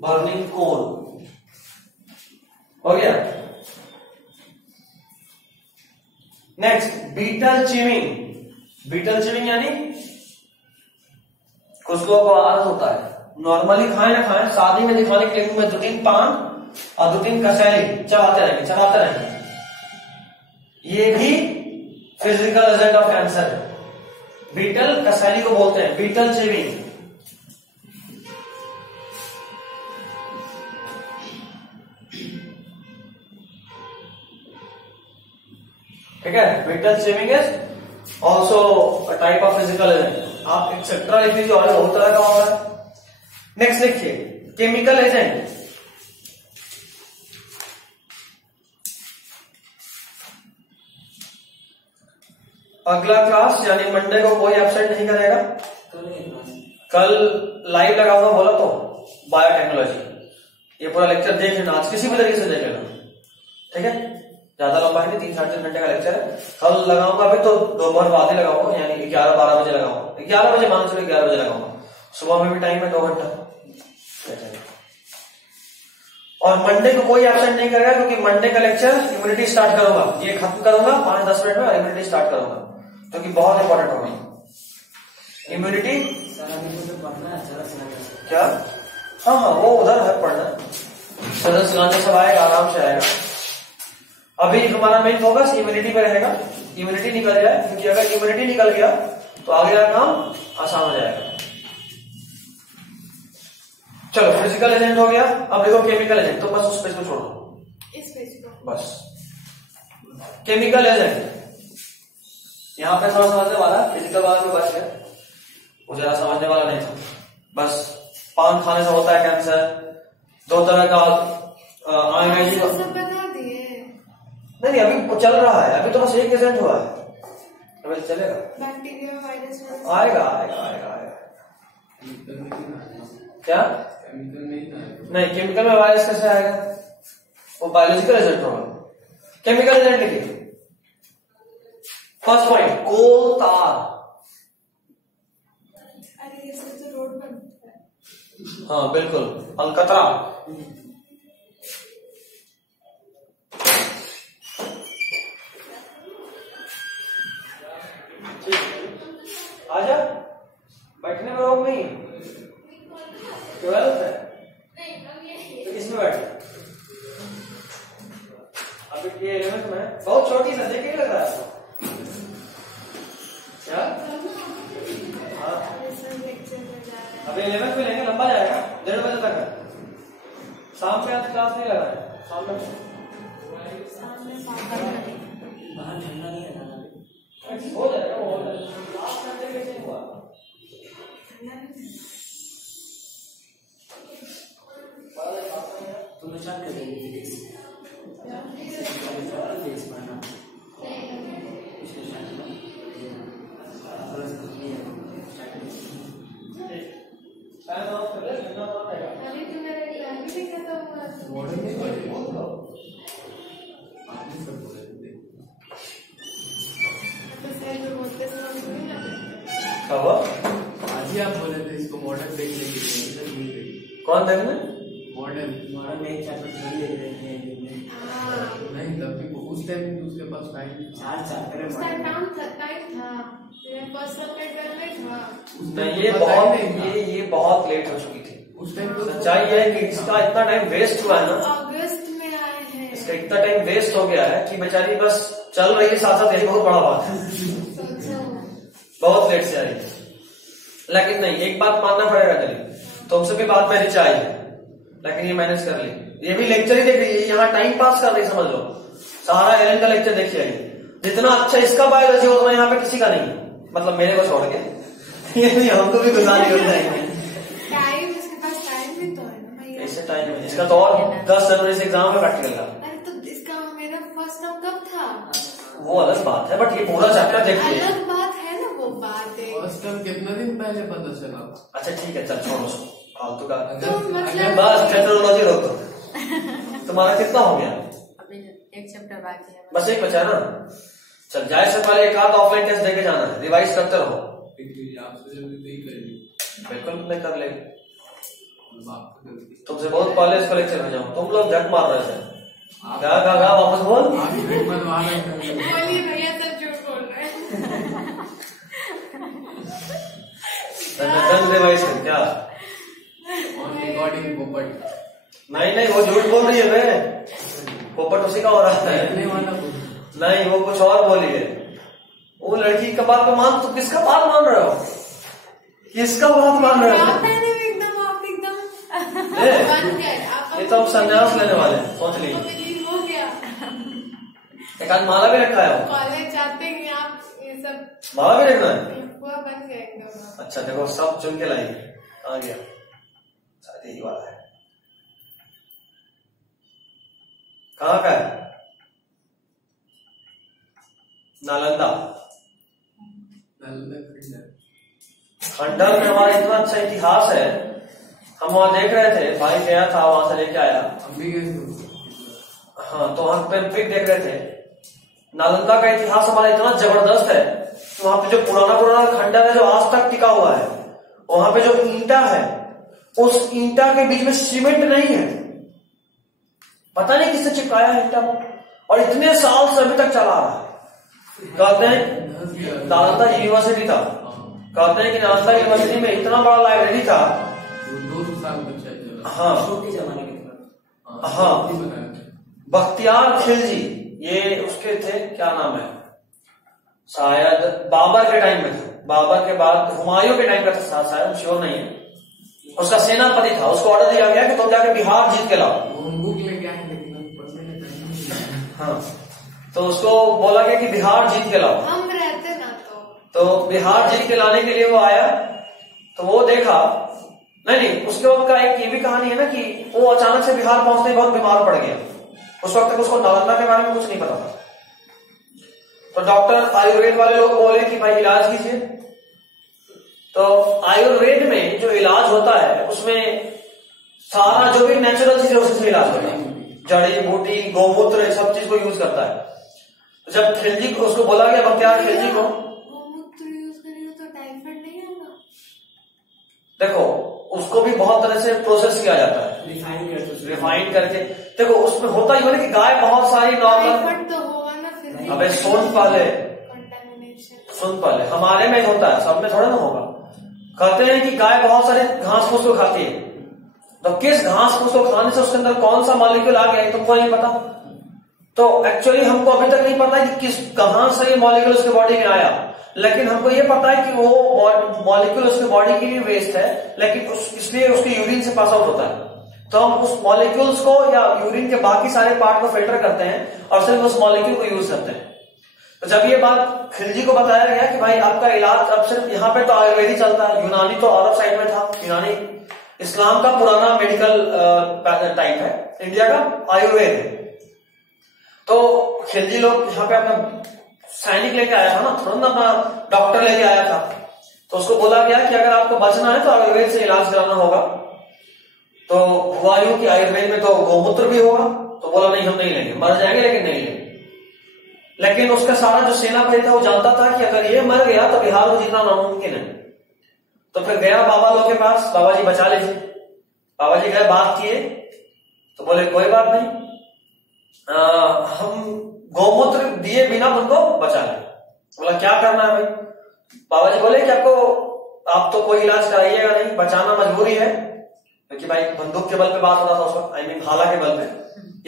burning coal। हो गया। नेक्स्ट बीटल चिमिंग, बीटल चिमिंग यानी कुछ लोगों को आदत होता है, नॉर्मली खाए ना खाए, शादी में दिखाने के लिए मुंह में 2-3 पान और 2-3 कसेली चबाते रहेंगे चबाते रहेंगे, ये भी फिजिकल एजेंट ऑफ कैंसर है। बीटल कसेली को बोलते हैं बीटल चिमिंग। ठीक है, betel chewing is also a type of physical agent. आप एक्सेट्रा लिख लीजिए, और बहुत तरह का होता है। नेक्स्ट लिखिए केमिकल एजेंट। अगला क्लास यानी मंडे को कोई एब्सेंट नहीं करेगा। कल लाइव लगाऊंगा बोला तो बायोटेक्नोलॉजी, ये पूरा लेक्चर देख लेना, आज किसी भी तरीके से देख लेना। ठीक है, ज्यादा लंबा है नहीं, 3-3.5 घंटे का लेक्चर है। कल लगाऊंगा अभी तो दोपहर बाद ही लगाऊंगा, यानी 11-12 बजे लगाऊंगा, 11 बजे मान चलो 11 बजे लगाऊंगा। सुबह में भी टाइम है 2 घंटा। और मंडे को कोई एब्सेंट नहीं करेगा, क्योंकि मंडे का लेक्चर इम्यूनिटी स्टार्ट करूंगा, ये खत्म करूंगा 5-10 मिनट में, इम्यूनिटी स्टार्ट करूंगा, क्योंकि बहुत इंपॉर्टेंट होगा इम्यूनिटी। क्या? हाँ हाँ, वो उधर है पढ़ना, सदन सिलाने सब आएगा, आराम से आएगा। अभी हमारा मेन फोकस इम्यूनिटी पे रहेगा। इम्यूनिटी निकल जाए, क्योंकि अगर इम्यूनिटी निकल गया तो आगे का काम आसान हो जाएगा। चलो, फिजिकल एजेंट हो गया, अब देखो केमिकल एजेंट। तो बस उस पेज को छोड़ दो, इस पेज को बस। केमिकल एजेंट यहां पे थोड़ा समझने वाला, फिजिकल वाला भी बच गया, वो जरा समझने वाला नहीं था। बस पान खाने से होता है कैंसर, 2 तरह का आयोनाइजिंग। सब बता दिए। नहीं, अभी चल रहा है, अभी तो बस एक एजेंट हुआ है, अभी चलेगा, बैक्टीरिया वायरस आएगा आएगा आएगा आएगा। क्या? केमिकल नहीं, नहीं, केमिकल में वायरस कैसे आएगा, वो बायोलॉजिकल एजेंट होगा। केमिकल एजेंट लिखिए, फर्स्ट पॉइंट, कोल तार। अरे इससे तो रोड बनता है। हाँ बिल्कुल, अलकतरा। आजा, बैठने में रोक नहीं। 12th है तो किसमें बैठ? अभी ये 11th में, बहुत छोटी सा देख के लग रहा है आपको क्या? हाँ अभी 11th में लेंगे, लंबा जाएगा, 1:30 बजे तक है। शाम में आज क्लास नहीं लगा है, शाम में बाहर ठंडा नहीं है ना, हो जाएगा, वो हो जाएगा। लास्ट घंटे कैसे हुआ? तुम स्टार्ट कर देंगे फिजिक्स पढ़ना, अभी तो मेरा एग्जाम भी खत्म हुआ। मॉडल नहीं पढ़े आपने सब बोले थे। तो सर जो बोलते समझ नहीं आता। क्या हुआ? आज ही आप बोले थे इसको मॉडल देखने के लिए, इधर नहीं देखी। कौन देखने? मॉडल मॉडल में 4 थोड़ी देख रहे थे, नहीं, तब भी उस टाइम उसके पास टाइम 4 करे उसका काम था, टाइम था। मेरा फर्स्ट सब्जेक्ट में था। नहीं, ये बहुत लेट हो चुकी थी। उस टाइम तो सच्चाई है कि इसका इतना टाइम वेस्ट हुआ है ना, अगस्त में आए हैं। इसका इतना टाइम वेस्ट हो गया है कि बेचारी बस चल रही है साथ साथ, यही बहुत बड़ा बात है। सोचो बहुत लेट से आई है। लेकिन नहीं, एक बात मानना पड़ेगा चलिए, तुमसे भी बात मेरी चाहिए, लेकिन ये मैनेज कर ली। ये भी लेक्चर ही देख रही है, यहाँ टाइम पास कर रही, समझ लो। सारा एलन का लेक्चर देखिए, जितना अच्छा इसका बायोलॉजी उतना यहाँ पे किसी का नहीं, मतलब मेरे को छोड़ के। ये नहीं, हमको भी गुजारी हो जाएंगे। टाइम, इसके पास टाइम भी तो है ना भैया। ऐसे टाइम है इसका तो, और 10 जनवरी से एग्जाम है प्रैक्टिकल का। अरे तो इसका मेरा फर्स्ट टर्म कब था? वो अलग बात है, बट ये पूरा चैप्टर देखिए। अलग बात है ना, वो बात है। फर्स्ट टाइम कितना दिन पहले पता चला? अच्छा ठीक है, चल छोड़ो उसको, फालतू का। तो मतलब बस टेक्नोलॉजी रोक दो। तुम्हारा कितना हो गया? अभी एक चैप्टर बाकी है। बस एक बचा ना। चल जाए से पहले एक आध ऑफलाइन टेस्ट देके जाना है, रिवाइज करते रहो। आपसे जल्दी नहीं करेंगे, बिल्कुल नहीं कर लेंगे, आपको गलती। तुमसे बहुत पहले इसको लेक्चर में जाऊँ, तुम लोग झट मार रहे थे। गा वापस बोल। आप ही बनवा रहे थे। बोलिए भैया, सब झूठ बोल रहे हैं। रिवाइज कर क्या? और रिकॉर्डिंग पोपट नहीं, वो झूठ बोल रही है वे, पोपट उसी का हो रहा है। देखने वाला नहीं, वो कुछ और बोली है। वो लड़की का बात मान, तुम किसका बात मान रहे हो? किसका बात मान रहे हो? आप एकदम ए, बन गए। आप ये तो अब संन्यास लेने वाले हैं, सोच लीजिए। बिलीव हो गया। एक आध माला भी रखा है। कॉलेज जाते हैं आप, ये सब माला भी रखना है। पूरा बन गया एकदम। अच्छा देखो, सब चुन के लाई। कहाँ गया? शायद यही वाला है। कहाँ का है? नालंदा खंडर में हमारा इतना अच्छा इतिहास है। हम वहां देख रहे थे, भाई गया था वहां से लेके आया। हम भी गए। हाँ, तो वहां पे पिक देख रहे थे। नालंदा का इतिहास हमारा इतना जबरदस्त है कि वहां पे जो पुराना खंडर है जो आज तक टिका हुआ है, वहां पे जो ईंटा है, उस ईंटा के बीच में सीमेंट नहीं है। पता नहीं किससे चिपकाया है ईंटा को, और इतने साल से अभी तक चला रहा है। कहते हैं नालंदा यूनिवर्सिटी था, कहते हैं कि नालंदा यूनिवर्सिटी में इतना बड़ा लाइब्रेरी था। 200 साल बच्चा चला। हाँ छोटे जमाने के। हाँ, बख्तियार खिलजी, ये उसके थे, क्या नाम है, शायद बाबर के टाइम में था। बाबर के बाद हुमायूं के टाइम का था शायद, श्योर नहीं है। उसका सेनापति था, उसको ऑर्डर दिया गया कि तुम जाके बिहार जीत के लाओ। वो बुक लेके आए, लेकिन हम पढ़ने में टाइम नहीं। हाँ, तो उसको बोला गया कि बिहार जीत के लाओ। हम रहते ना तो बिहार जीत के लाने के लिए वो आया, तो वो देखा नहीं, उसके वक्त का एक ये भी कहानी है ना कि वो अचानक से बिहार पहुंचते ही बहुत बीमार पड़ गया। उस वक्त तक उसको नालंदा के बारे में कुछ नहीं पता था। तो डॉक्टर आयुर्वेद वाले लोग बोले कि भाई इलाज कीजिए। तो आयुर्वेद में जो इलाज होता है उसमें सारा जो भी नेचुरल चीज है उससे इलाज होता है, जड़ी बूटी, गौमूत्र, सब चीज को यूज करता है। जब खिलजी को उसको बोला गया बख्तियार खिलजी को, गोमूत्र यूज करिए तो टाइफाइड नहीं होगा? देखो उसको भी बहुत तरह से प्रोसेस किया जाता है, रिफाइन करके। देखो उसमें होता ही है कि गाय बहुत सारी नॉर्मल, टाइफाइड तो होगा ना फिर। अबे सुन पहले, कंटामिनेशन। सुन पहले, हमारे में ही होता है, सब में थोड़ा ना होगा। कहते हैं कि गाय बहुत सारे घास फूस को खाती है, तो किस घास फूस को खाने से उसके अंदर कौन सा मॉलिक्यूल आ गया तुमको नहीं पता। तो एक्चुअली हमको अभी तक नहीं पता है कि कहां से ये मॉलिक्यूल उसके बॉडी में आया, लेकिन हमको ये पता है कि वो मॉलिक्यूल उसके बॉडी के लिए वेस्ट है, लेकिन इसलिए उसके यूरिन से पास आउट होता है। तो हम उस मॉलिक्यूल्स को या यूरिन के बाकी सारे पार्ट को फिल्टर करते हैं और सिर्फ उस मॉलिक्यूल को यूज करते हैं। तो जब ये बात खिलजी को बताया गया कि भाई आपका इलाज अब सिर्फ यहाँ पे तो आयुर्वेदिक चलता है, यूनानी तो अरब साइड में था, यूनानी इस्लाम का पुराना मेडिकल टाइप है, इंडिया का आयुर्वेद है। तो खिलजी लोग यहाँ पे अपना सैनिक लेके आया था ना, तुरंत अपना डॉक्टर लेके आया था। तो उसको बोला गया कि अगर आपको बचना है तो आयुर्वेद से इलाज कराना होगा। तो हुआ यूं कि आयुर्वेद में तो गोमूत्र भी होगा, तो बोला नहीं हम नहीं लेंगे, मर जाएंगे लेकिन नहीं लेंगे। लेकिन उसका सारा जो सेनापति था वो जानता था कि अगर ये मर गया तो बिहार को जीतना नामुमकिन है। तो फिर गया बाबा लोग के पास, बाबा जी बचा लीजिए। बाबा जी गए, बात किए, तो बोले कोई बात नहीं, हम गौमूत्र दिए बिना तुमको बचा ले। बोला क्या करना है भाई? बाबा जी बोले कि आप तो कोई इलाज कराइएगा नहीं, बचाना मजबूरी है, क्योंकि भाई बंदूक के बल पे बात हो रहा था उस वक्त, आई मीन भाला के बल पे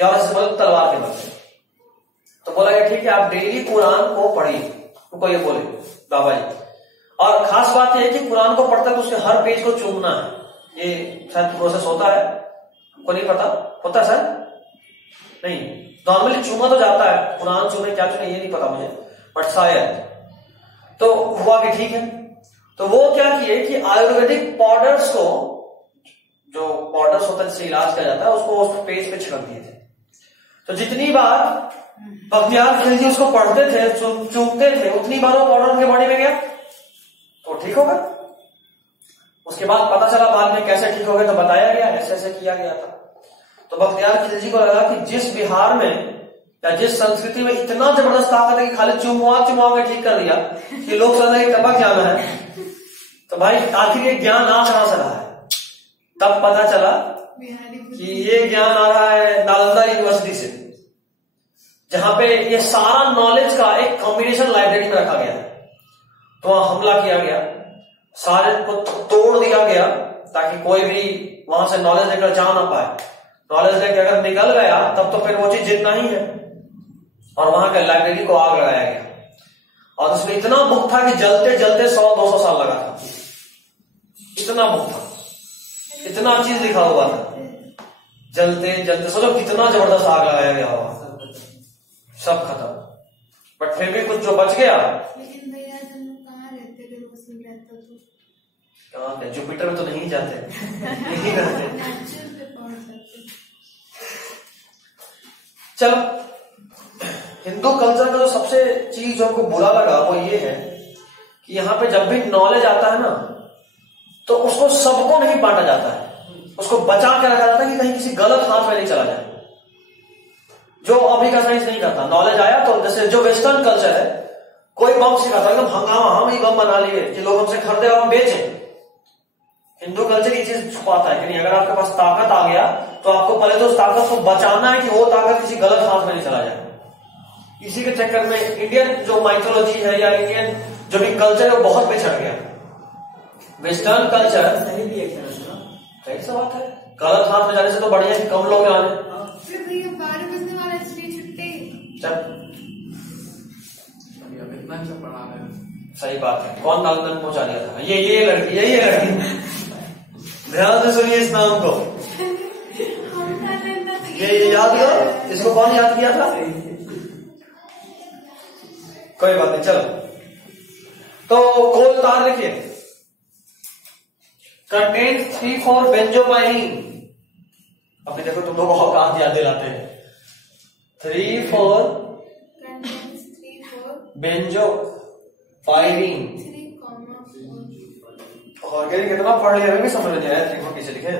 या और बोले तलवार के बल पे। तो बोला कि ठीक है आप डेली कुरान को पढ़िए, उनको ये बोले बाबा जी। और खास बात यह है कि कुरान को पढ़ते तो उसके हर पेज को चूमना है। ये शायद प्रोसेस होता है, हमको नहीं पता, होता है शायद नहीं, नॉर्मली चूमा तो जाता है, कुरान चूमे क्या चूमे ये नहीं पता मुझे, बट शायद। तो हुआ कि ठीक है, तो वो क्या किए कि आयुर्वेदिक पाउडर्स को, जो पाउडर्स होता है जिससे इलाज किया जाता है, उसको उस पेज पे छिड़क दिए थे। तो जितनी बार बख्तियार खिलजी उसको पढ़ते थे, चूमते थे, उतनी बार वो पाउडर उनके बॉडी में गया तो ठीक हो गया। उसके बाद पता चला बाद में कैसे ठीक हो गया, तो बताया गया ऐसे ऐसे किया गया था। तो बख्तियार खिलजी को लगा कि जिस बिहार में या जिस संस्कृति में इतना जबरदस्त ताकत है कि खाली चुमवा के ठीक कर दिया कि लोग समझे कि टपक जाना है, तो भाई आखिर ये ज्ञान आ कहां से रहा है? तब पता चला कि ये ज्ञान आ रहा है नालंदा यूनिवर्सिटी से, जहां पे ये सारा नॉलेज का एक कॉम्बिनेशन लाइब्रेरी में रखा गया है। तो वहां हमला किया गया, सारे को तोड़ दिया गया ताकि कोई भी वहां से नॉलेज लेकर जा ना पाए। नॉलेज लेकर अगर निकल गया तब तो फिर वो चीज जितना ही है। और वहां के लाइब्रेरी को आग लगाया गया, और उसमें इतना बुक था कि जलते जलते 100-200 साल लगा था। इतना बुक था, इतना चीज लिखा हुआ था, जलते जलते सोचो कितना जबरदस्त आग लगाया गया हुआ, सब खत्म। बट फिर भी कुछ जो बच गया। लेकिन भैया हम लोग कहाँ रहते थे? वो सुन रहता तो कहाँ थे? जुपिटर में तो नहीं जाते, यही रहते। नेचुरल पे पहुंच सकते। चलो, हिंदू कल्चर का जो सबसे चीज जो हमको बुरा लगा वो ये है कि यहाँ पे जब भी नॉलेज आता है ना, तो उसको सबको नहीं बांटा जाता है, उसको बचा के रखा जाता है कि कहीं किसी गलत हाथ में नहीं चला जाए। जो अभी का साइंस नहीं करता, नॉलेज आया तो जैसे जो वेस्टर्न कल्चर है, कोई बम सिखाता एकदम हंगामा, हम ही बम बना लिए कि लोग हमसे खरीदे और हम बेचें। हिंदू कल्चर ये चीज छुपाता है कि नहीं, अगर आपके पास ताकत आ गया तो आपको पहले तो उस ताकत को बचाना है कि वो ताकत किसी गलत हाथ में नहीं चला जाए। इसी के चक्कर में इंडियन जो माइथोलॉजी है या इंडियन जो भी कल्चर है वो बहुत पिछड़ गया। वेस्टर्न कल्चर सही भी है, सही सा बात है, गलत हाथ में जाने से तो बढ़िया है कि कम लोग आने। फिर भैया 12 बजने वाला है, इसलिए छुट्टी। चल अब इतना अच्छा पढ़ा रहे हैं। सही बात है, कौन नालंदन पहुंचा दिया था? ये लड़की, यही है लड़की। ध्यान से सुनिए इस नाम को, ये याद करो, इसको कौन याद किया था? कोई बात नहीं, चलो। तो कोल तार लिखिए, कंटेन्स 3,4 बेंजोपाइरीन। अभी देखो तुम लोग औकात याद दिलाते हैं। 3,4 बेंजोपाइरीन। ऑर्गेनिक कितना पढ़ लिया, भी समझ में नहीं आया। 3,4 कैसे लिखे?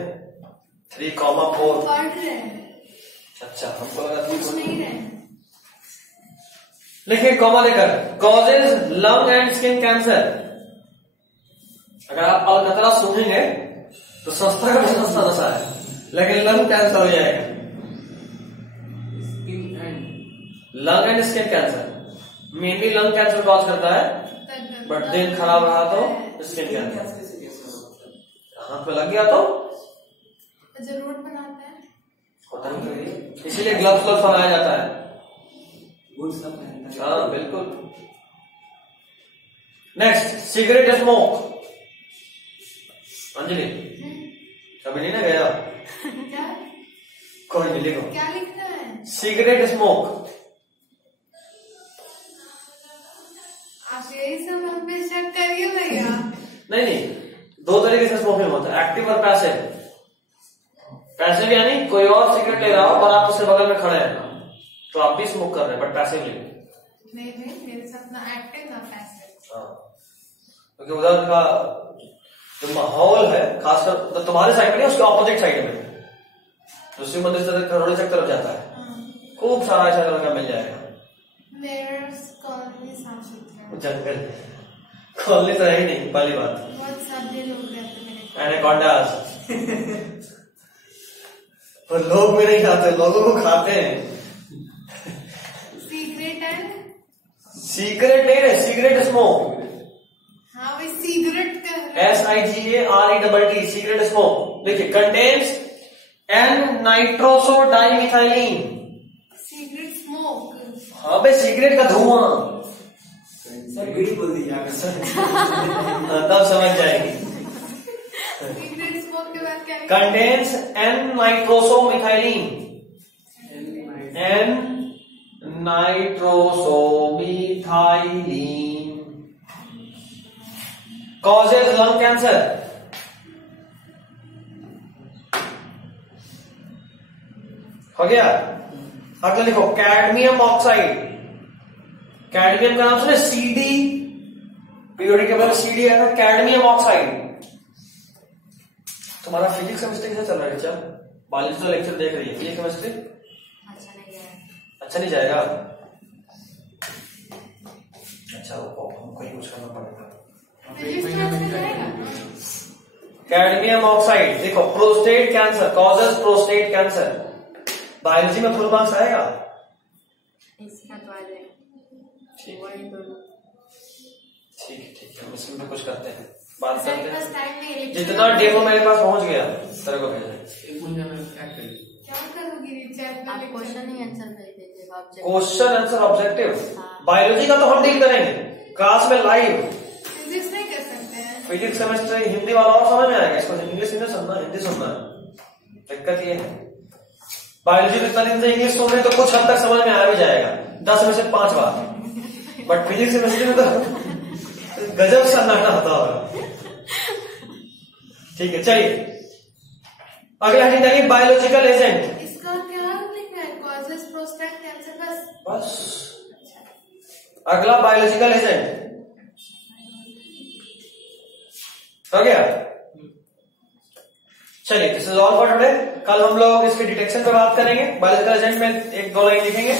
3,4 पढ़ रहे हैं, अच्छा, हमको लगा कुछ नहीं रहे। लिखिए कॉमा देकर, causes lung and skin cancer. अगर आप अलकतरा सुनेंगे तो सस्ता का सस्ता नशा है, लेकिन लंग कैंसर हो जाएगा। Lung and skin cancer mainly lung cancer cause करता है, बट दिन खराब रहा तो स्किन कैंसर। हाथ पे लग गया तो जरूर बनाते हैं, होता नहीं, इसीलिए ग्लव्स बनाया जाता है। हाँ बिल्कुल। Next, cigarette smoke. अंजलि कभी नहीं ना गया? क्या कोई नहीं, लिखो क्या लिखना है? Cigarette smoke. आप यही सब हम पे शक करिए भैया। नहीं, दो तरीके से स्मोकिंग होता है, एक्टिव और पैसिव। पैसिव यानी कोई और सिगरेट ले रहा हो और आप उसके बगल में खड़े हैं तो आप भी स्मोक कर रहे हैं, बट पैसिवली। नहीं मेरे साथ ना एक्टिव ना पैसिव। हाँ, क्योंकि उधर का जो माहौल है, खासकर तुम्हारे साइड में, उसके ऑपोजिट साइड में दूसरी मंदिर से करोड़े तक तरफ जाता है, खूब सारा ऐसा लड़का मिल जाएगा। मेरे कॉलोनी साफ सुथरा, जंगल कॉलोनी तो है ही नहीं, पहली बात। बहुत सारे लोग रहते मेरे। एनाकोंडास पर लोग में नहीं खाते, लोगों को खाते हैं। सीक्रेट नहीं है, सिगरेट स्मोक। हाँ भाई सिगरेट का SIGARETT, सिगरेट स्मोक। देखिए, contains N nitroso dimethylene. Cigarette smoke. हाँ भाई, सिगरेट का धुआं। सर बीड़ी बोल दीजिए तब समझ जाएगी। सिगरेट स्मोक के बाद क्या? Contains N nitroso methylene. N nitrosomethylene causes lung cancer। हो गया? अगला लिखो, कैडमियम ऑक्साइड। कैडमियम का नाम सुने? CD, पीरियोडिक टेबल में CD है ना, कैडमियम ऑक्साइड। तुम्हारा फिजिक्स केमिस्ट्री कैसा चल रहा है बच्चा? बायोलॉजी का लेक्चर देख रही है, ये केमिस्ट्री अच्छा नहीं गया। अच्छा नहीं जाएगा? अच्छा, हमको ही कुछ करना पड़ेगा। कैडमियम ऑक्साइड, देखो, prostate cancer, causes prostate cancer. Biology में फुल मार्क्स आएगा? इसका तो आ जाएगा। ठीक वही दोनों। ठीक है, हम इसमें भी कुछ करते हैं, बात सर करते पास हैं। टाइम नहीं है। जितना डेमो मेरे पास पहुंच गया तेरे को भेजेंगे। क्या करोगी रिचार्ज? आप क्वेश्चन ही आंसर भेज दीजिए। Question answer objective. हाँ। बायोलॉजी का तो हम डील करेंगे क्लास में लाइव। फिजिक्स नहीं कर सकते हैं। फिजिक्स केमिस्ट्री हिंदी वाला और समझ में आएगा, इसको इंग्लिश नहीं सुनना, हिंदी सुनना है। दिक्कत ये है, बायोलॉजी में इतना दिन से इंग्लिश सुन रहे तो कुछ हद तक समझ में आ भी जाएगा, 10 में से 5 बार। बट फिजिक्स केमिस्ट्री में तो गजब सन्नाटा होता होगा। ठीक है, चलिए अगला हेडिंग है बायोलॉजिकल एजेंट। इसका क्या लिखना है? कॉजेस प्रोस्टेट कैंसर बस। अगला बायोलॉजिकल एजेंट हो गया। चलिए, this is all for today. कल हम लोग इसके डिटेक्शन पे बात करेंगे, बायोलॉजिकल एजेंट में 1-2 लाइन लिखेंगे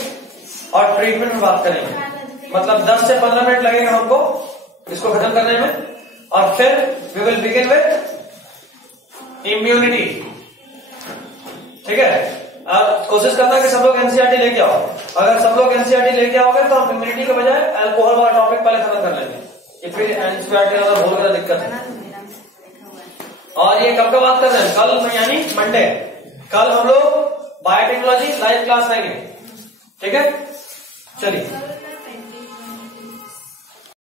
और ट्रीटमेंट में बात करेंगे। मतलब 10 से 15 मिनट लगेगा हमको इसको खत्म करने में, और फिर we will begin with immunity. ठीक है, अब कोशिश करना कि सब लोग एनसीईआरटी लेके आओ। अगर सब लोग एनसीईआरटी लेके आओगे तो हम इम्यूनिटी के बजाय अल्कोहल वाला टॉपिक पहले खत्म कर लेंगे, ये फिर एनसीईआरटी अगर भूल गए दिक्कत है। और ये कब का बात कर रहे हैं? कल यानी मंडे। कल हम लोग बायोटेक्नोलॉजी लाइव क्लास लेंगे। ठीक है, चलिए।